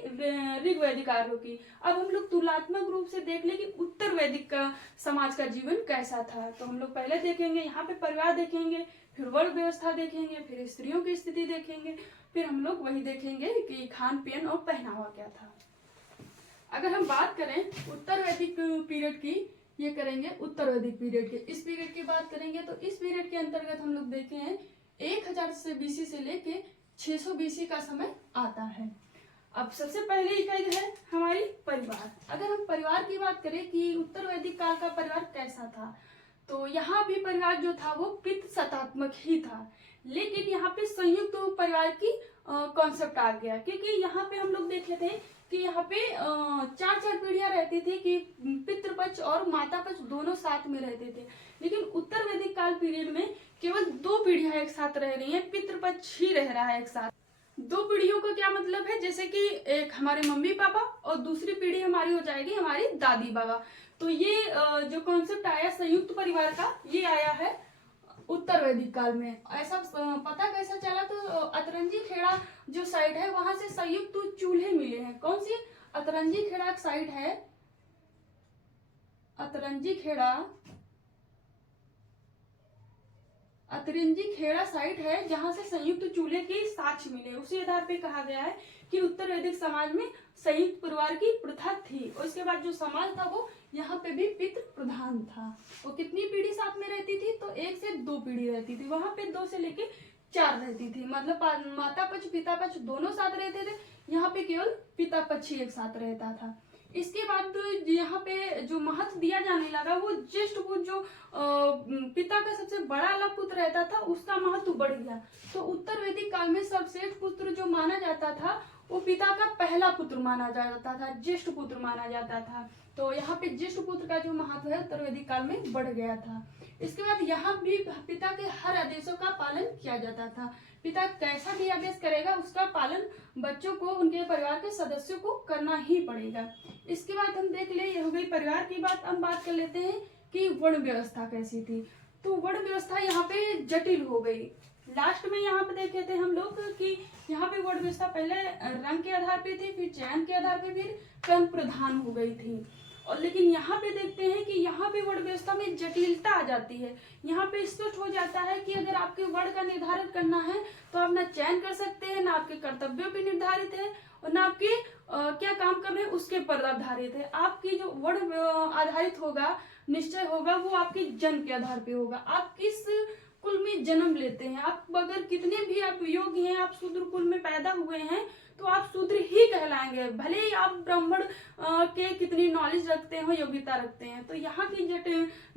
ऋग्वैदिक आर्यों की। अब हम लोग तुलनात्मक रूप से देख ले कि उत्तर वैदिक का समाज का जीवन कैसा था। तो हम लोग पहले देखेंगे यहाँ पे परिवार देखेंगे, फिर वर्ण व्यवस्था देखेंगे, फिर स्त्रियों की स्थिति देखेंगे, फिर हम लोग वही देखेंगे कि खान पीन और पहनावा क्या था। अगर हम बात करें उत्तर वैदिक पीरियड की, ये करेंगे उत्तर वैदिक पीरियड के, इस पीरियड की बात करेंगे तो इस पीरियड के अंतर्गत हम लोग देखे हैं 1000 से बीसी से लेके 600 बीसी का समय आता है। अब सबसे पहले इकाई है हमारी परिवार। अगर हम परिवार की बात करें कि उत्तर वैदिक काल का परिवार कैसा था, तो यहाँ भी परिवार जो था वो पितृ सत्तात्मक ही था। लेकिन यहाँ पे संयुक्त परिवार की कॉन्सेप्ट आ गया, क्योंकि यहाँ पे हम लोग देखे थे कि यहाँ पे 4 पीढ़ियां रहती थी कि पितृपक्ष और माता पक्ष दोनों साथ में रहते थे। लेकिन उत्तर वैदिक काल पीरियड में केवल 2 पीढ़ियां एक साथ रह रही हैं, पितृपक्ष ही रह रहा है एक साथ। 2 पीढ़ियों का क्या मतलब है, जैसे कि एक हमारे मम्मी पापा और दूसरी पीढ़ी हमारी हो जाएगी हमारी दादी बाबा। तो ये जो कॉन्सेप्ट आया संयुक्त परिवार का, ये आया है उत्तर वैदिक काल में। ऐसा पता कैसा चला, तो अतरंजी खेड़ा जो साइड है वहां से संयुक्त चूल्हे मिले हैं। कौन सी? अतरंजी खेड़ा साइड है, अतरंजी खेड़ा साइट है जहां से संयुक्त चूल्हे के साक्ष्य मिले। उसी आधार पे कहा गया है कि उत्तर वैदिक समाज में संयुक्त परिवार की प्रथा थी। और इसके बाद जो समाज था वो यहाँ पे भी पितृ प्रधान था। वो कितनी पीढ़ी साथ में रहती थी? तो 1 से 2 पीढ़ी रहती थी। वहां पे 2 से लेके 4 रहती थी, मतलब माता पक्ष पिता पक्ष दोनों साथ रहते थे। यहाँ पे केवल पिता पक्ष ही एक साथ रहता था। इसके बाद यहाँ पे जो महत्व दिया जाने लगा वो ज्येष्ठ पुत्र, जो पिता का सबसे बड़ा अलग पुत्र रहता था, उसका महत्व बढ़ गया। तो उत्तर वैदिक काल में सर्वश्रेष्ठ पुत्र जो माना जाता था वो पिता का पहला पुत्र माना जाता था, ज्येष्ठ पुत्र माना जाता था। तो यहाँ पे ज्येष्ठ पुत्र का जो महत्व है उत्तर वैदिक काल में बढ़ गया था। इसके बाद यहाँ भी पिता के हर आदेशों का पालन किया जाता था। पिता कैसा भी आदेश करेगा उसका पालन बच्चों को, उनके परिवार के सदस्यों को करना ही पड़ेगा। इसके बाद हम देख ले, ये हो गई परिवार की बात। हम बात कर लेते हैं कि वर्ण व्यवस्था कैसी थी। तो वर्ण व्यवस्था यहाँ पे जटिल हो गई। लास्ट में यहाँ पे देखे थे हम लोग कि यहाँ पे वर्ण व्यवस्था पहले रंग के आधार पे थी, फिर चयन के आधार पे, फिर कर्म प्रधान हो गई थी। और लेकिन यहाँ पे देखते हैं कि यहाँ पे वर्ण व्यवस्था में जटिलता आ जाती है। यहाँ पे स्पष्ट हो जाता है कि अगर आपके वर्ण का निर्धारण करना है तो आप ना चयन कर सकते हैं, ना आपके कर्तव्यों पे निर्धारित है, और ना आपके क्या काम कर रहे हैं उसके पर आधारित है। आपकी जो वर्ण आधारित होगा, निश्चय होगा, वो आपके जन्म के आधार पे होगा। आप किस कुल में जन्म लेते हैं, आप अगर कितने भी आप योग्य हैं, आप शूद्र कुल में पैदा हुए हैं तो आप शूद्र ही कहलाएंगे, भले ही आप ब्राह्मण के कितनी नॉलेज रखते हैं, योग्यता रखते हैं। तो यहाँ की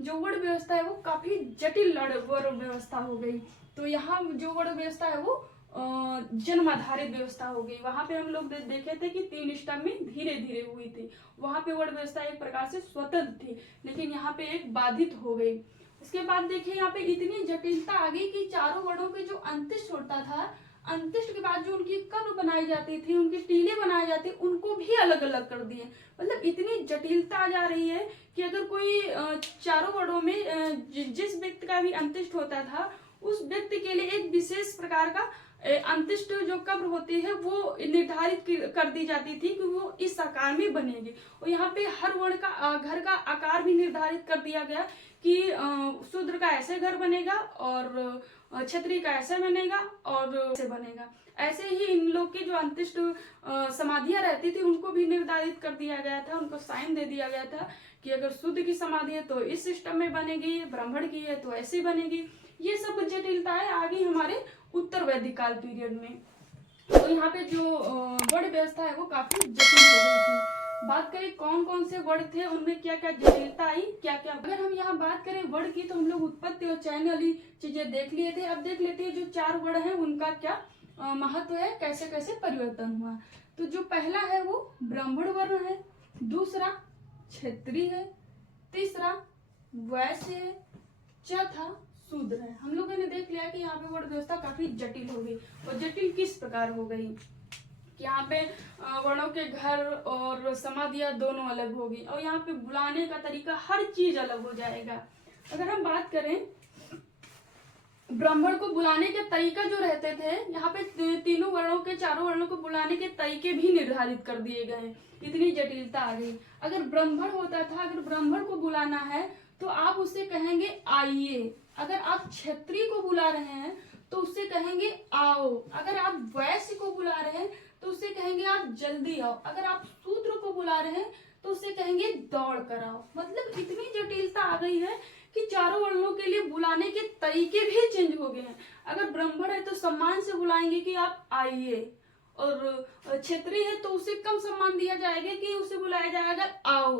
जो वर्ण व्यवस्था है वो काफी जटिल वर्ण व्यवस्था हो गई। तो यहाँ जो वर्ण व्यवस्था है वो जन्म आधारित व्यवस्था हो गई। वहां पे हम लोग देखे थे कि 3 स्टेप में धीरे धीरे हुई थी। वहां पे वर्ण व्यवस्था एक प्रकार से स्वतंत्र थी, लेकिन यहाँ पे एक बाधित हो गई। उसके बाद देखिए यहाँ पे इतनी जटिलता आ गई कि चारों वर्णों के जो अंत्येष्ट होता था, अंत्येष्ट के बाद जो उनकी कब्र बनाई जाती थी, उनकी टीले बनाई जाती, उनको भी अलग अलग कर दिए। मतलब इतनी जटिलता आ जा रही है कि अगर कोई चारों वर्णों में जिस व्यक्ति का भी अंत्येष्ट होता था उस व्यक्ति के लिए एक विशेष प्रकार का अंत्येष्ट जो कब्र होती है वो निर्धारित कर दी जाती थी कि वो इस आकार में बनेगी। और यहाँ पे हर वर्ण का घर का आकार भी निर्धारित कर दिया गया कि शूद्र का ऐसे घर बनेगा और क्षत्रिय का ऐसे बनेगा और ऐसे बनेगा। ऐसे ही इन लोग की जो अंत्येष्ट समाधियां रहती थी उनको भी निर्धारित कर दिया गया था, उनको साइन दे दिया गया था कि अगर शूद्र की समाधि है तो इस सिस्टम में बनेगी, ब्राह्मण की है तो ऐसी बनेगी। ये सब जटिलताएं आ गई हमारे उत्तर वैदिक काल पीरियड में। तो यहाँ पे जो वर्ण व्यवस्था है वो काफी जटिल हो गई थी। बात करें कौन कौन से वर्ण थे, उनमें क्या क्या जटिलता आई, क्या क्या। अगर हम यहाँ बात करें वर्ण की तो हम लोग उत्पत्ति और चयन वाली चीजें देख लिए थे। अब देख लेते हैं जो 4 वर्ण है उनका क्या महत्व है, कैसे कैसे परिवर्तन हुआ। तो जो पहला है वो ब्राह्मण वर्ण है, दूसरा क्षत्रिय है, तीसरा वैश्य है, चौथा शूद्र है। हम लोगों ने देख लिया कि यहाँ पे वर्ण व्यवस्था काफी जटिल हो गई। और जटिल किस प्रकार हो गई कि यहाँ पे वर्णों के घर और समाधियां दोनों अलग होगी, और यहाँ पे बुलाने का तरीका हर चीज अलग हो जाएगा। अगर हम बात करें ब्राह्मण को बुलाने के तरीका जो रहते थे, यहाँ पे तीनों वर्णों के, चारों वर्णों को बुलाने के तरीके भी निर्धारित कर दिए गए। इतनी जटिलता आ गई। अगर ब्राह्मण होता था, अगर ब्राह्मण को बुलाना है तो आप उससे कहेंगे आइए। अगर आप क्षत्रिय को बुला रहे हैं तो उससे कहेंगे आओ। अगर आप वैश्य को बुला रहे हैं तो उससे कहेंगे आप जल्दी आओ। अगर आप शूद्र को बुला रहे हैं तो उससे कहेंगे दौड़ कर आओ। मतलब इतनी जटिलता आ गई है कि चारों वर्णों के लिए बुलाने के तरीके भी चेंज हो गए हैं। अगर ब्राह्मण है तो सम्मान से बुलाएंगे कि आप आइए, और क्षत्रिय है तो उसे कम सम्मान दिया जाएगा कि उसे बुलाया जाएगा आओ,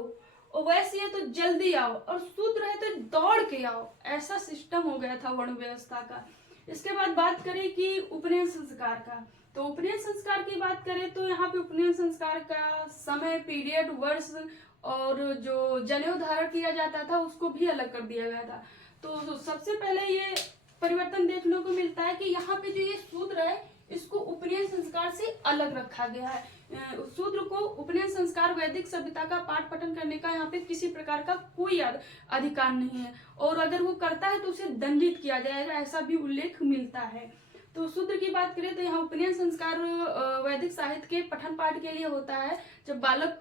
और वैसे है तो जल्दी आओ, और शूद्र है तो दौड़ के आओ। ऐसा सिस्टम हो गया था वर्ण व्यवस्था का। इसके बाद बात करें कि उपनयन संस्कार का, तो उपनयन संस्कार की बात करें तो यहाँ पे उपनयन संस्कार का समय, पीरियड, वर्ष और जो जनेऊ धारण किया जाता था उसको भी अलग कर दिया गया था। तो सबसे पहले ये परिवर्तन देखने को मिलता है कि यहाँ पे जो ये शूद्र है इसको उपनयन संस्कार से अलग रखा गया है। शूद्र को उपनयन संस्कार, वैदिक सभ्यता का पाठ पठन करने का यहाँ पे किसी प्रकार का कोई अधिकार नहीं है, और अगर वो करता है तो उसे दंडित किया जाएगा, ऐसा भी उल्लेख मिलता है। तो शूद्र की बात करें तो यहाँ उपनयन संस्कार वैदिक साहित्य के पठन पाठ के लिए होता है, जब बालक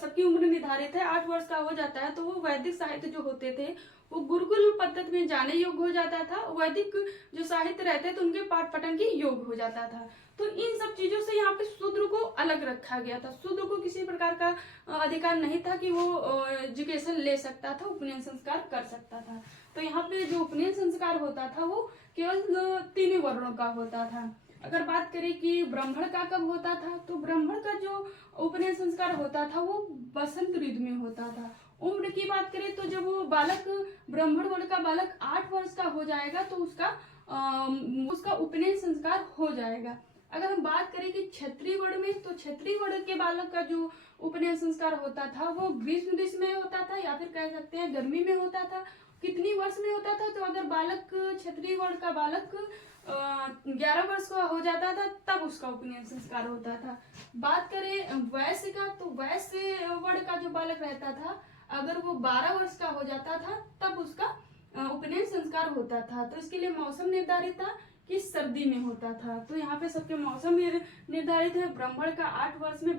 सबकी उम्र निर्धारित है 8 वर्ष का हो जाता है तो वो वैदिक साहित्य जो होते थे वो गुरुकुल पद्धति में जाने योग्य हो जाता था। वैदिक जो साहित्य रहते थे उनके पाठ पठन के योग्य हो जाता था। तो इन सब चीजों से यहाँ पे शूद्र को अलग रखा गया था। शूद्र को किसी प्रकार का अधिकार नहीं था कि वो एजुकेशन ले सकता था, उपनयन संस्कार कर सकता था। तो यहाँ पे जो उपनयन संस्कार होता था वो केवल 3 वर्णों का होता था। अगर बात करें कि ब्राह्मण का कब होता था, तो ब्राह्मण का जो उपनयन संस्कार होता था वो बसंत ऋतु में होता था। उम्र की बात करें तो जब वो बालक ब्राह्मण वर्ण का बालक 8 वर्ष का हो जाएगा तो उसका उपनयन संस्कार हो जाएगा। अगर हम बात करें कि क्षत्रिय वर्ण में, तो क्षत्रिय वर्ण के बालक का जो उपनयन संस्कार होता था वो ग्रीष्म ऋतु में होता था या फिर कह सकते हैं गर्मी में होता था। कितनी वर्ष में होता था, तो अगर बालक क्षत्रिय वर्ण का बालक 11 वर्ष का हो जाता था तब उसका उपनयन संस्कार होता था। बात करें वैश्य का, तो वैश्य वर्ण का जो बालक रहता था अगर वो 12 वर्ष का हो जाता था तब उसका उपनयन संस्कार होता था। तो इसके लिए मौसम निर्धारित था कि सर्दी में होता था। तो यहाँ पे सबके मौसम निर्धारित है। ब्राह्मण का 8 वर्ष में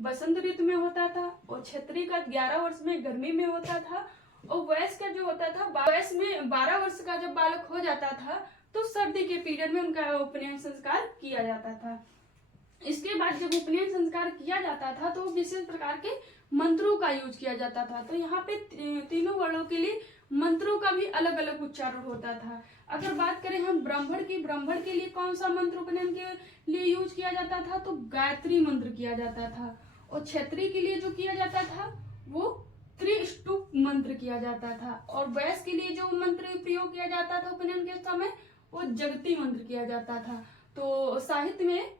बसंत ऋतु में होता था और क्षत्रिय का 11 वर्ष में गर्मी में होता था और वैश्य का जो होता था वैश्य में 12 वर्ष का जब बालक हो जाता था तो सर्दी के पीरियड में उनका उपनयन संस्कार किया जाता था। इसके बाद जब उपनयन संस्कार किया जाता था तो विशेष प्रकार के मंत्रों का यूज किया जाता था। तो यहाँ पे तीनों वर्णों के लिए मंत्रों का भी अलग अलग उच्चारण होता था। अगर बात करें हम ब्राह्मण के लिए कौन सा मंत्र उपनयन के लिए यूज किया जाता था, तो गायत्री मंत्र किया जाता था। और क्षत्रिय के लिए जो किया जाता था वो त्रिष्टुप मंत्र किया जाता था। और वैश्य के लिए जो मंत्र प्रयोग किया जाता था उपनयन के समय वो जगती मंत्र किया जाता था। तो साहित्य में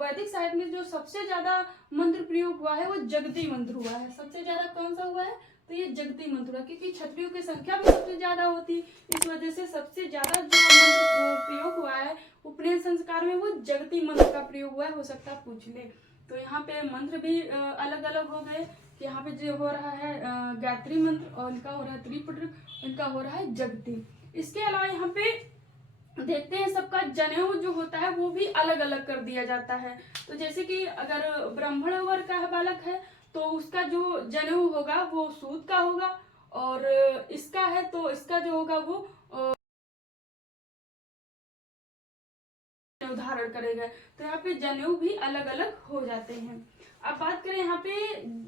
वैदिक साहित्य में जो सबसे ज्यादा मंत्र प्रयोग हुआ है वो जगती मंत्र हुआ है। सबसे ज्यादा कौन सा हुआ है, तो ये जगती मंत्र हुआ, क्योंकि क्षत्रियों की संख्या भी सबसे ज्यादा होती, इस वजह से सबसे ज्यादा जो मंत्र प्रयोग हुआ है उपनयन संस्कार में वो जगती मंत्र का प्रयोग हुआ है। हो सकता है पूछ ले। तो यहाँ पे मंत्र भी अलग अलग हो गए। यहाँ पे जो हो रहा है गायत्री मंत्र और इनका हो रहा है त्रिपुट, इनका हो रहा है जगती। इसके अलावा यहाँ पे देखते हैं सबका जनेऊ जो होता है वो भी अलग अलग कर दिया जाता है। तो जैसे कि अगर ब्राह्मण वर्ग का बालक है तो उसका जो जनेऊ होगा वो सूत का होगा और इसका है तो इसका जो होगा वो धारण करेगा। तो यहाँ पे जनेऊ भी अलग अलग हो जाते हैं। अब बात करें यहाँ पे,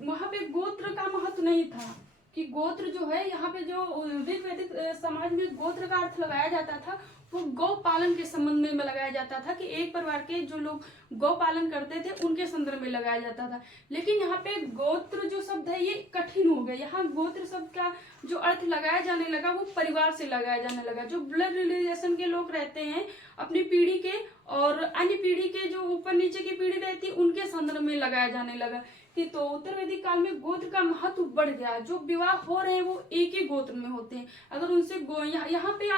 वहां पे गोत्र का महत्व नहीं था कि गोत्र जो है यहाँ पे जो वैदिक समाज में गोत्र का अर्थ लगाया जाता था वो गौ पालन के संबंध में लगाया जाता था कि एक परिवार के जो लोग गौ पालन करते थे उनके संदर्भ में लगाया जाता था। लेकिन यहाँ पे गोत्र जो शब्द है ये कठिन हो गया। यहाँ गोत्र शब्द का जो अर्थ लगाया जाने लगा वो परिवार से लगाया जाने लगा। जो ब्लड रिलेशन के लोग रहते हैं अपनी पीढ़ी के और अन्य पीढ़ी के जो ऊपर नीचे की पीढ़ी रहती है उनके संदर्भ में लगाया जाने लगा कि तो उत्तर वैदिक काल में गोत्र का महत्व बढ़ गया। जो विवाह हो रहे हैं वो एक ही गोत्र में होते हैं। अगर उनसे यहाँ पे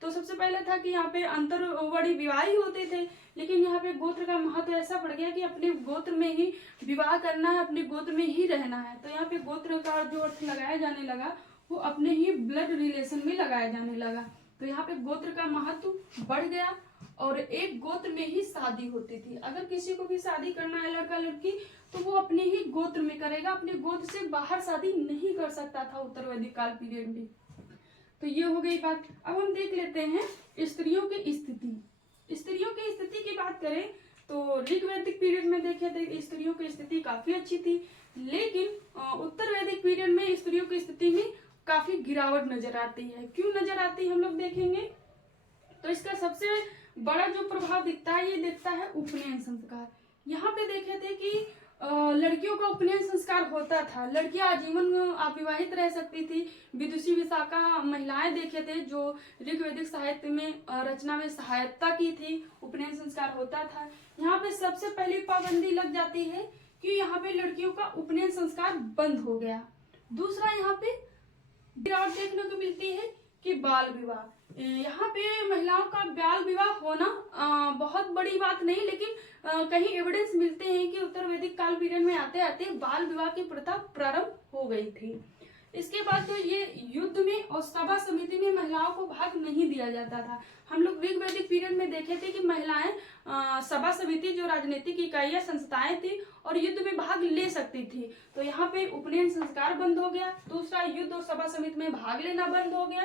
तो सबसे पहले था कि यहाँ पे अंतरवर्णी विवाह ही होते थे, लेकिन यहाँ पे गोत्र का महत्व ऐसा बढ़ गया कि अपने गोत्र में ही विवाह करना है, अपने गोत्र में ही रहना है। तो यहाँ पे गोत्र का जो अर्थ लगाया जाने लगा वो अपने ही ब्लड रिलेशन में लगाया जाने लगा। तो यहाँ पे गोत्र का महत्व बढ़ गया और एक गोत्र में ही शादी होती थी। अगर किसी को भी शादी करना है लड़का लड़की तो वो अपने ही गोत्र में करेगा, अपने गोत्र से बाहर शादी नहीं कर सकता था उत्तर वैदिक काल पीरियड में। तो ये हो गई बात। अब हम देख लेते हैं स्त्रियों की स्थिति। स्त्रियों की स्थिति की बात करें तो ऋग वैदिक पीरियड में देखे थे स्त्रियों की स्थिति काफी अच्छी थी, लेकिन उत्तर वैदिक पीरियड में स्त्रियों की स्थिति में काफी गिरावट नजर आती है। क्यों नजर आती है हम लोग देखेंगे। तो इसका सबसे बड़ा जो प्रभाव दिखता है ये दिखता है उपनयन संस्कार। यहाँ पे देखे थे कि लड़कियों का उपनयन संस्कार होता था। लड़कियां आजीवन अविवाहित रह सकती थी। विदुषी विशाखा महिलाएं देखे थे जो ऋग्वैदिक साहित्य में रचना में सहायता की थी, उपनयन संस्कार होता था। यहाँ पे सबसे पहली पाबंदी लग जाती है कि यहाँ पे लड़कियों का उपनयन संस्कार बंद हो गया। दूसरा यहाँ पे गिरावट देखने को मिलती है कि बाल विवाह। यहाँ पे महिलाओं का बाल विवाह होना बहुत बड़ी बात नहीं, लेकिन कहीं एविडेंस मिलते हैं कि उत्तर वैदिक काल पीरियड में आते आते बाल विवाह की प्रथा प्रारंभ हो गई थी। इसके बाद तो ये युद्ध में और सभा समिति में महिलाओं को भाग नहीं दिया जाता था। हम लोग ऋग वैदिक पीरियड में देखे थे कि महिलाएं सभा समिति जो राजनीतिक इकाइयां संस्थाएं थी और युद्ध में भाग ले सकती थी। तो यहाँ पे उपनयन संस्कार बंद हो गया। दूसरा, युद्ध और सभा समिति में भाग लेना बंद हो गया।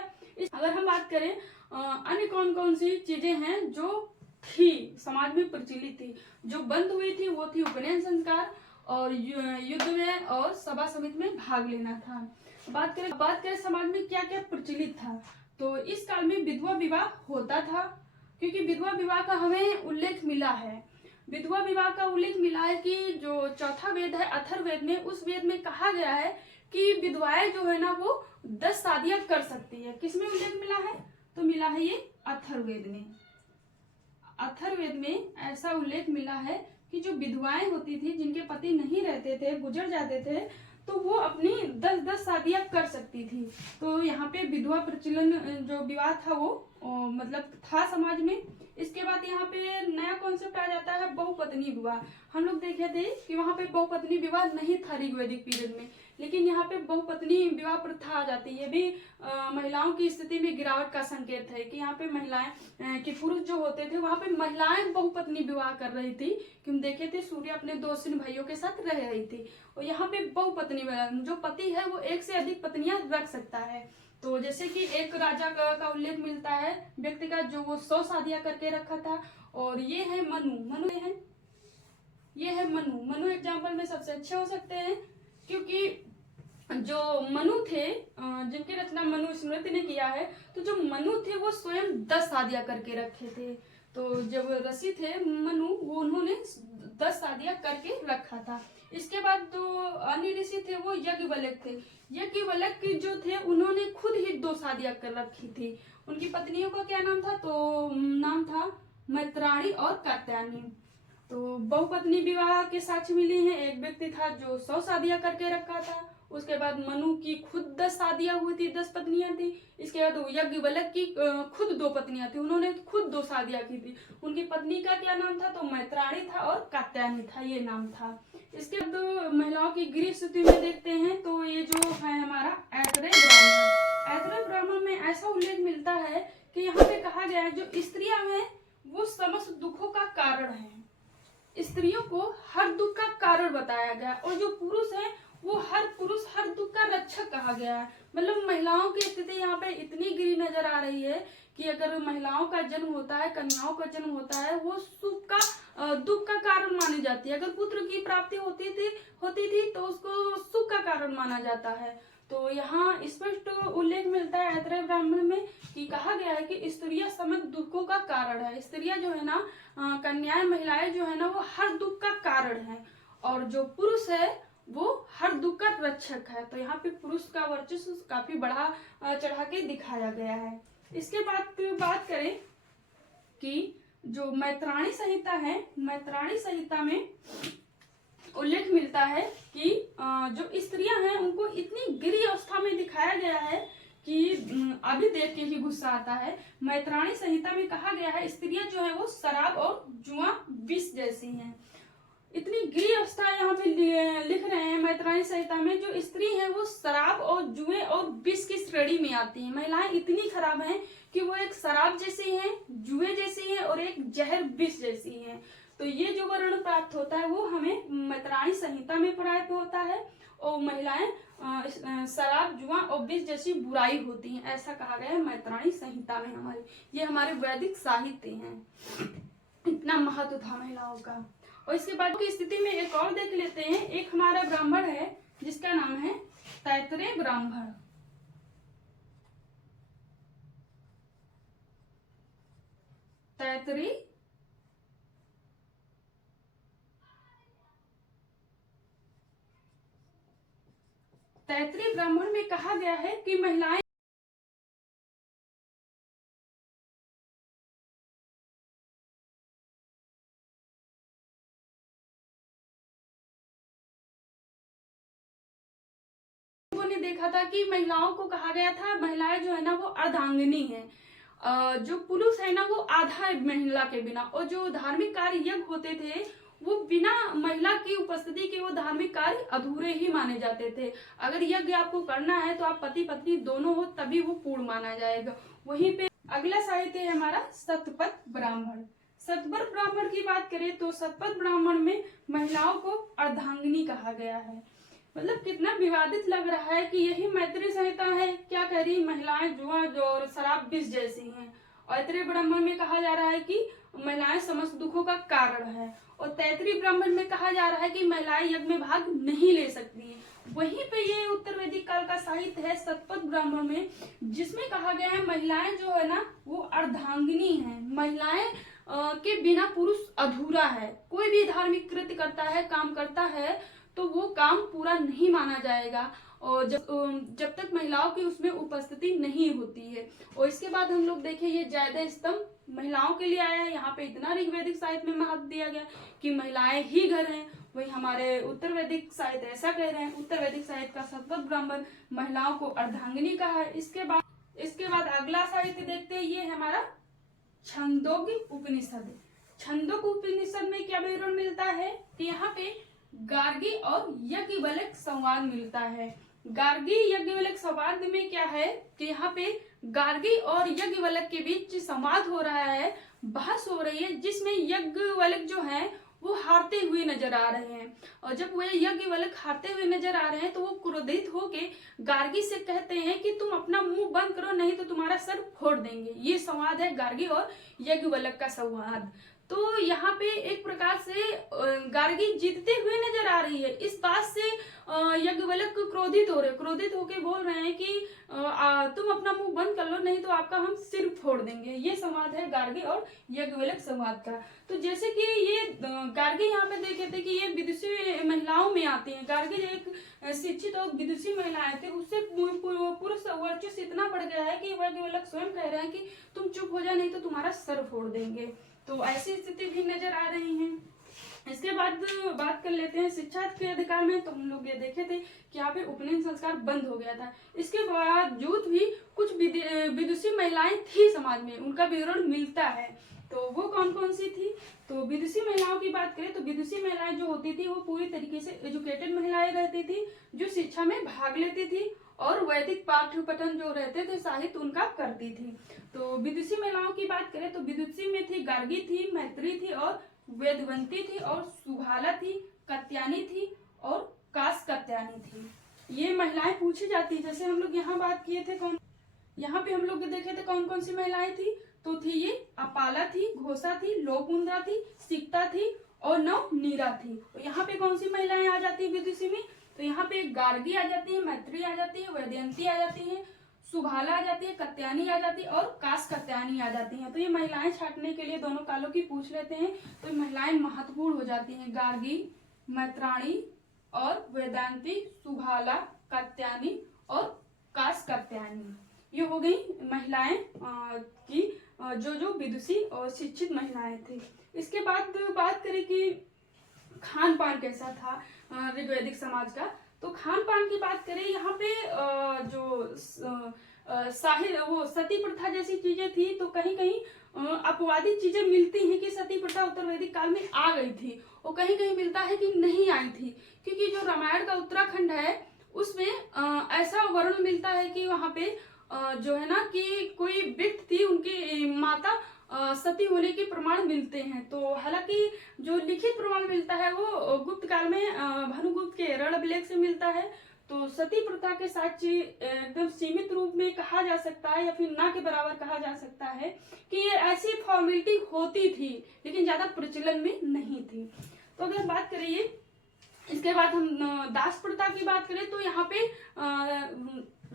अगर हम बात करें अन्य कौन कौन सी चीजें हैं जो थी समाज में प्रचलित थी, जो बंद हुई थी, वो थी उपनयन संस्कार और युद्ध में और सभा समिति में भाग लेना था। बात करें समाज में क्या क्या प्रचलित था, तो इस काल में विधवा विवाह होता था, क्योंकि विधवा विवाह का हमें उल्लेख मिला है। विधवा विवाह का उल्लेख मिला है कि जो चौथा वेद है अथर्ववेद में, उस वेद में कहा गया है कि विधवाएं जो है ना वो 10 शादियां कर सकती है। किसमें उल्लेख मिला है, तो मिला है ये अथर्ववेद में। अथर्ववेद में ऐसा उल्लेख मिला है कि जो विधवाएं होती थी, जिनके पति नहीं रहते थे, गुजर जाते थे, तो वो अपनी 10-10 शादियां कर सकती थी। तो यहाँ पे विधवा प्रचलन जो विवाह था वो मतलब था समाज में। इसके बाद यहाँ पे नया कॉन्सेप्ट आ जाता है बहुपत्नी विवाह। हम लोग देखे थे कि वहाँ पे बहुपत्नी विवाह नहीं था ऋग्वैदिक पीरियड में, लेकिन यहाँ पे बहुपत्नी विवाह प्रथा आ जाती है। ये भी महिलाओं की स्थिति में गिरावट का संकेत है कि यहाँ पे महिलाएं कि पुरुष जो होते थे वहाँ पे महिलाएं बहुपत्नी विवाह कर रही थी। कि हम देखे थे सूर्य अपने 2 सिन भाइयों के साथ रह रही थी, और यहाँ पे बहुपत्नी जो पति है वो 1 से अधिक पत्नियां रख सकता है। तो जैसे कि एक राजा का उल्लेख मिलता है व्यक्ति का, जो वो 100 शादियां करके रखा था। और ये है मनु एग्जाम्पल में सबसे अच्छे हो सकते हैं, क्योंकि जो मनु थे जिनकी रचना मनु स्मृति ने किया है, तो जो मनु थे वो स्वयं 10 शादियां करके रखे थे। तो जब ऋषि थे मनु, वो उन्होंने 10 शादियां करके रखा था। इसके बाद तो अन्य ऋषि थे वो यज्ञवल्क्य थे। यज्ञवल्क्य जो थे उन्होंने खुद ही 2 शादियां कर रखी थी। उनकी पत्नियों का क्या नाम था, तो नाम था मैत्राणी और कात्यायनी। तो बहुपत्नी विवाह के साक्ष्य मिले हैं। एक व्यक्ति था जो 100 शादियां करके रखा था। उसके बाद मनु की खुद 10 शादियां हुई थी, 10 पत्नियां थी। इसके बाद यज्ञवल्क्य की खुद 2 पत्नियां थी, उन्होंने खुद 2 शादियां की थी। उनकी पत्नी का क्या नाम था, तो मैत्राणी था और कात्यायनी था, ये नाम था। इसके बाद महिलाओं की गृह स्थिति में देखते हैं, तो ये जो है हमारा ऐतरेय ब्राह्मण में ऐसा उल्लेख मिलता है कि यहाँ पे कहा गया है जो स्त्रियां हैं वो समस्त दुखों का कारण है। स्त्रियों को हर दुख का कारण बताया गया, और जो पुरुष है वो हर दुख का रक्षक कहा गया है। मतलब महिलाओं की स्थिति यहाँ पे इतनी गिरी नजर आ रही है कि अगर महिलाओं का जन्म होता है, कन्याओं का जन्म होता है, वो दुख का कारण मानी जाती है। अगर पुत्र की प्राप्ति होती थी तो उसको सुख का कारण माना जाता है। तो यहाँ स्पष्ट उल्लेख मिलता है ऐतरेय ब्राह्मण में कि कहा गया है कि स्त्रियां समस्त दुखों का कारण है। स्त्रियां जो है ना, कन्याएं, महिलाएं जो है ना, वो हर दुख का कारण है, और जो पुरुष है वो हर दुख का रक्षक है। तो यहाँ पे पुरुष का वर्चस्व काफी बढ़ा चढ़ा के दिखाया गया है। इसके बाद बात करें कि जो मैत्राणी संहिता है, मैत्राणी संहिता में उल्लेख मिलता है कि जो स्त्रियां हैं उनको इतनी गिरी अवस्था में दिखाया गया है कि अभी देख के ही गुस्सा आता है। मैत्राणी संहिता में कहा गया है स्त्रियां जो है वो शराब और जुआ विष जैसी हैं। इतनी गिरी अवस्था यहाँ पे लिख रहे हैं मैत्राणी संहिता में, जो स्त्री है वो शराब और जुए और विष की श्रेणी में आती है। महिलाएं इतनी खराब हैं कि वो एक शराब जैसी हैं, जुए जैसी हैं और एक जहर विष जैसी हैं। तो ये जो वर्ण प्राप्त होता है वो हमें मैत्राणी संहिता में प्राप्त होता है, और महिलाएं शराब, जुआ और विष जैसी बुराई होती हैं, ऐसा कहा गया है मैत्राणी संहिता में। ये हमारे वैदिक साहित्य हैं। इतना महत्व था महिलाओं का। और इसके बाद की स्थिति में एक और देख लेते हैं। एक हमारा ब्राह्मण है जिसका नाम है तैतरेय ब्राह्मण। तैतरेय ब्राह्मण में कहा गया है कि महिलाएं ने देखा था कि महिलाओं को कहा गया था महिलाएं जो है ना वो अर्धांगिनी है, जो पुरुष है ना वो आधा है महिला के बिना। और जो धार्मिक कार्य यज्ञ होते थे वो बिना महिला की उपस्थिति के वो धार्मिक कार्य अधूरे ही माने जाते थे। अगर यज्ञ आपको करना है तो आप पति पत्नी दोनों हो तभी वो पूर्ण माना जाएगा। वहीं पे अगला साहित्य है हमारा शतपथ ब्राह्मण। शतपथ ब्राह्मण की बात करें तो शतपथ ब्राह्मण में महिलाओं को अर्धांगिनी कहा गया है। मतलब कितना विवादित लग रहा है कि यही मैत्री संहिता है, क्या कह रही महिलाएं जुआ और शराब विष जैसी हैं। और ऐतरेय ब्राह्मण में कहा जा रहा है कि महिलाएं समस्त दुखों का कारण है। और तैतरीय ब्राह्मण में कहा जा रहा है कि महिलाएं यज्ञ में भाग नहीं ले सकती हैं। वहीं पे ये उत्तर वैदिक काल का साहित्य है शतपथ ब्राह्मण में, जिसमें कहा गया है महिलाएं जो है ना वो अर्धांगिनी हैं। महिलाएं के बिना पुरुष अधूरा है। कोई भी धार्मिक कृत्य करता है, काम करता है, तो वो काम पूरा नहीं माना जाएगा और जब तक महिलाओं की उसमें उपस्थिति नहीं होती है। और इसके बाद हम लोग देखें ये जायदा स्तंभ महिलाओं के लिए आया है। यहाँ पे इतना ऋग्वैदिक साहित्य में महत्व दिया गया कि महिलाएं ही घर हैं। वही हमारे उत्तर वैदिक साहित्य ऐसा कह रहे हैं। उत्तर वैदिक साहित्य का शतपथ ब्राह्मण महिलाओं को अर्धांगिनी कहा है। इसके बाद अगला साहित्य देखते हैं, ये है हमारा छंदोग्य उपनिषद। छंदोग्य उपनिषद में क्या विवरण मिलता है कि यहाँ पे गार्गी और यज्ञवल्क्य संवाद मिलता है। गार्गी यज्ञवल्क्य संवाद में क्या है कि यहाँ पे गार्गी और यज्ञवल्क्य के बीच संवाद हो रहा है, बहस हो रही है, जिसमें यज्ञवल्क्य जो है वो हारते हुए नजर आ रहे हैं। और जब वो यज्ञवल्क्य हारते हुए नजर आ रहे हैं तो वो क्रोधित होके गार्गी से कहते हैं कि तुम अपना मुंह बंद करो नहीं तो तुम्हारा सर फोड़ देंगे। ये संवाद है गार्गी और यज्ञवल्क्य का संवाद। तो यहाँ पे एक प्रकार से गार्गी जीतते हुए नजर आ रही है। इस बात से यज्ञवल्क्य क्रोधित होके बोल रहे हैं कि तुम अपना मुंह बंद कर लो नहीं तो आपका हम सिर फोड़ देंगे। ये संवाद है गार्गी और यज्ञवल्क्य संवाद का। तो जैसे कि ये गार्गी यहाँ पे देखे थे कि ये विदुषी महिलाओं में आती है। गार्गी एक शिक्षित और विदुषी महिलाएं थे, उससे पुरुष वर्चस्व इतना बढ़ गया है कि यज्ञवल्क्य स्वयं कह रहे हैं कि तुम चुप हो जाए नहीं तो तुम्हारा सर फोड़ देंगे। तो ऐसी स्थिति भी नजर आ रही है। इसके बाद बात कर लेते हैं शिक्षा के अधिकार में। तो हम लोग ये देखे थे कि यहाँ पे उपनयन संस्कार बंद हो गया था। इसके बावजूद भी कुछ विदुषी महिलाएं थी समाज में, उनका विवरण मिलता है। तो वो कौन कौन सी थी? तो विदुषी महिलाओं की बात करें तो विदुषी महिलाएं जो होती थी वो पूरी तरीके से एजुकेटेड महिलाएं रहती थी, जो शिक्षा में भाग लेती थी और वैदिक पाठ्य पठन जो रहते थे साहित्य उनका करती थी। तो विदुषी महिलाओं की बात करें तो विदुषी में थी गार्गी थी, मैत्री थी और वेदवंती थी और सुभाला थी, कत्यानी थी और कास कत्यानी थी। ये महिलाएं पूछी जाती। जैसे हम लोग यहाँ बात किए थे यहाँ पे हम लोग देखे थे कौन कौन सी महिलाएं थी। तो थी ये अपाला थी, घोषा थी, लोपुंद्रा थी, सिक्ता थी और नीरा थी। तो यहाँ पे कौन सी महिलाएं आ जाती है विदुषी में? तो यहाँ पे गार्गी आ जाती है, मैत्री आ जाती है, वैदयंती आ जाती है, सुभाला आ जाती है, कत्यानी आ जाती है और कास कत्यानी आ जाती हैं। तो ये महिलाएं छाटने के लिए दोनों कालों की पूछ लेते हैं। तो ये महिलाएं महत्वपूर्ण हो जाती हैं। गार्गी, मैत्राणी और वेदांती, सुभाला, कत्यानी और कास कत्यानी, ये हो गई महिलाएं की जो विदुषी और शिक्षित महिलाएं थी। इसके बाद बात करें कि खान पान कैसा था ऋग्वैदिक समाज का। तो खान पान की बात करें यहाँ पे जो सती प्रथा जैसी चीजें थी तो कहीं कहीं अपवादित चीजें मिलती हैं कि सती प्रथा उत्तर वैदिक काल में आ गई थी और कहीं कहीं मिलता है कि नहीं आई थी। क्योंकि जो रामायण का उत्तराखंड है उसमें ऐसा वर्णन मिलता है कि वहां पे जो है ना कि कोई व्यक्ति थी, उनकी माता सती होने के प्रमाण मिलते हैं। तो हालांकि जो लिखित प्रमाण मिलता है वो गुप्त काल में भानुगुप्त के रणभिलेख से मिलता है। तो सती प्रथा के साक्ष्य एकदम सीमित रूप में कहा जा सकता है या फिर ना के बराबर कहा जा सकता है कि ये ऐसी फॉर्मेलिटी होती थी लेकिन ज्यादा प्रचलन में नहीं थी। तो अगर बात करिए इसके बाद हम दास प्रथा की बात करें तो यहाँ पे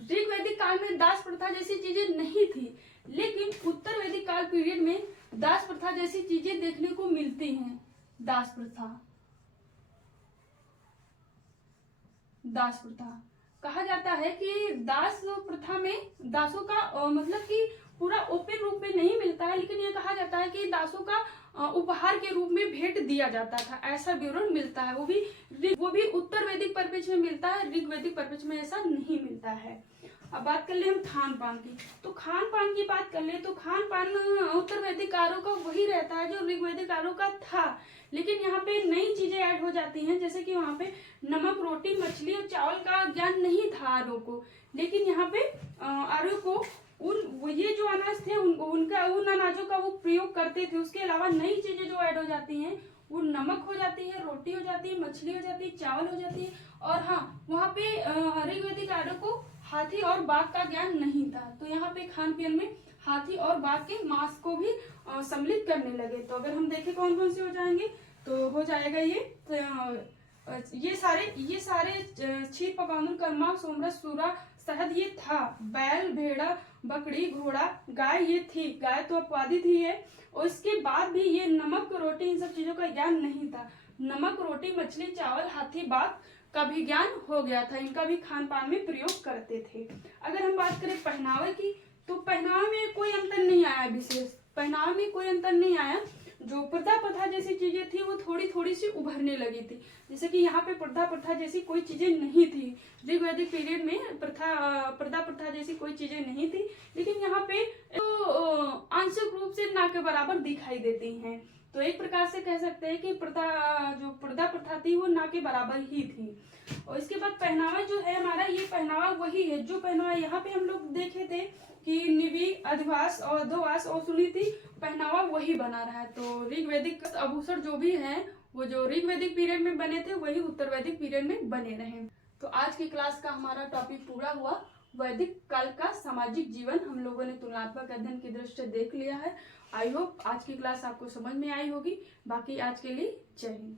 ऋग वैदिक काल में दास प्रथा जैसी चीजें नहीं थी, लेकिन उत्तर वैदिक काल पीरियड में दास प्रथा जैसी चीजें देखने को मिलती हैं। दास प्रथा कहा जाता है कि दास प्रथा में दासों का मतलब कि पूरा ओपन रूप में नहीं मिलता है, लेकिन ये कहा जाता है कि दासों का उपहार के रूप में भेंट दिया जाता था, ऐसा विवरण मिलता है। वो भी उत्तर वैदिक परिप्रेक्ष्य में मिलता है, ऋग वैदिक परिप्रेक्ष्य में ऐसा नहीं मिलता है। अब बात कर ले हम खान पान की, तो खान पान की बात कर ले तो खान पान उत्तर वैदिक कारों का वही रहता है जो ऋग्वैदिक कारों का था, लेकिन यहाँ पे नई चीजें ऐड हो जाती हैं, जैसे कि वहाँ पे नमक, रोटी, मछली और चावल का ज्ञान नहीं था आर्यों को, लेकिन यहाँ पे आर्यों को ये जो अनाज थे उनका उन अनाजों का वो प्रयोग करते थे। उसके अलावा नई चीजें जो ऐड हो जाती हैं वो नमक हो जाती है, रोटी हो जाती है, मछली हो जाती है, चावल हो जाती है। और हाँ, वहाँ पे ऋग्वैदिक आर्यों को हाथी और बाघ का ज्ञान नहीं था, तो यहाँ पे खान पान में हाथी और बाघ के मांस को भी सम्मिलित करने लगे। तो अगर हम देखें कौन कौन से हो जाएंगे, तो हो जाएगा ये सारे क्षीर पकानुर, कर्मा, सोमरस, सूरा, शहद ये था। बैल, भेड़ा, बकरी, घोड़ा, गाय ये थी, गाय तो अपवादी थी है। और इसके बाद भी ये नमक, रोटी, इन सब चीजों का ज्ञान नहीं था। नमक, रोटी, मछली, चावल, हाथी, बाघ का भी ज्ञान हो गया था, इनका भी खान पान में प्रयोग करते थे। अगर हम बात करें पहनावे की, तो पहनावे में कोई अंतर नहीं आया विशेष, पहनावे में कोई अंतर नहीं आया। जो प्रथा प्रथा जैसी चीजें थी वो थोड़ी थोड़ी सी उभरने लगी थी, जैसे कि यहाँ पे प्रथा प्रथा जैसी कोई चीजें नहीं थी। ऋग्वैदिक पीरियड में प्रथा प्रथा जैसी कोई चीजें नहीं थी, लेकिन यहाँ पे तो आंशिक रूप से ना के बराबर दिखाई देती हैं। तो एक प्रकार से कह सकते हैं कि प्रथा प्रथा थी वो ना के बराबर ही थी। और इसके बाद पहनावा जो है हमारा, ये पहनावा वही है जो पहनावा यहाँ पे हम लोग देखे थे कि निवि, अधिवास और अधोवास और सुनीति, पहनावा वही बना रहा है। तो ऋग्वैदिक आभूषण जो भी है वो जो ऋग्वैदिक पीरियड में बने थे वही उत्तर वैदिक पीरियड में बने रहे। तो आज की क्लास का हमारा टॉपिक पूरा हुआ। वैदिक काल का सामाजिक जीवन हम लोगों ने तुलनात्मक अध्ययन की दृष्टि से देख लिया है। आई होप आज की क्लास आपको समझ में आई होगी। बाकी आज के लिए जय हिंद।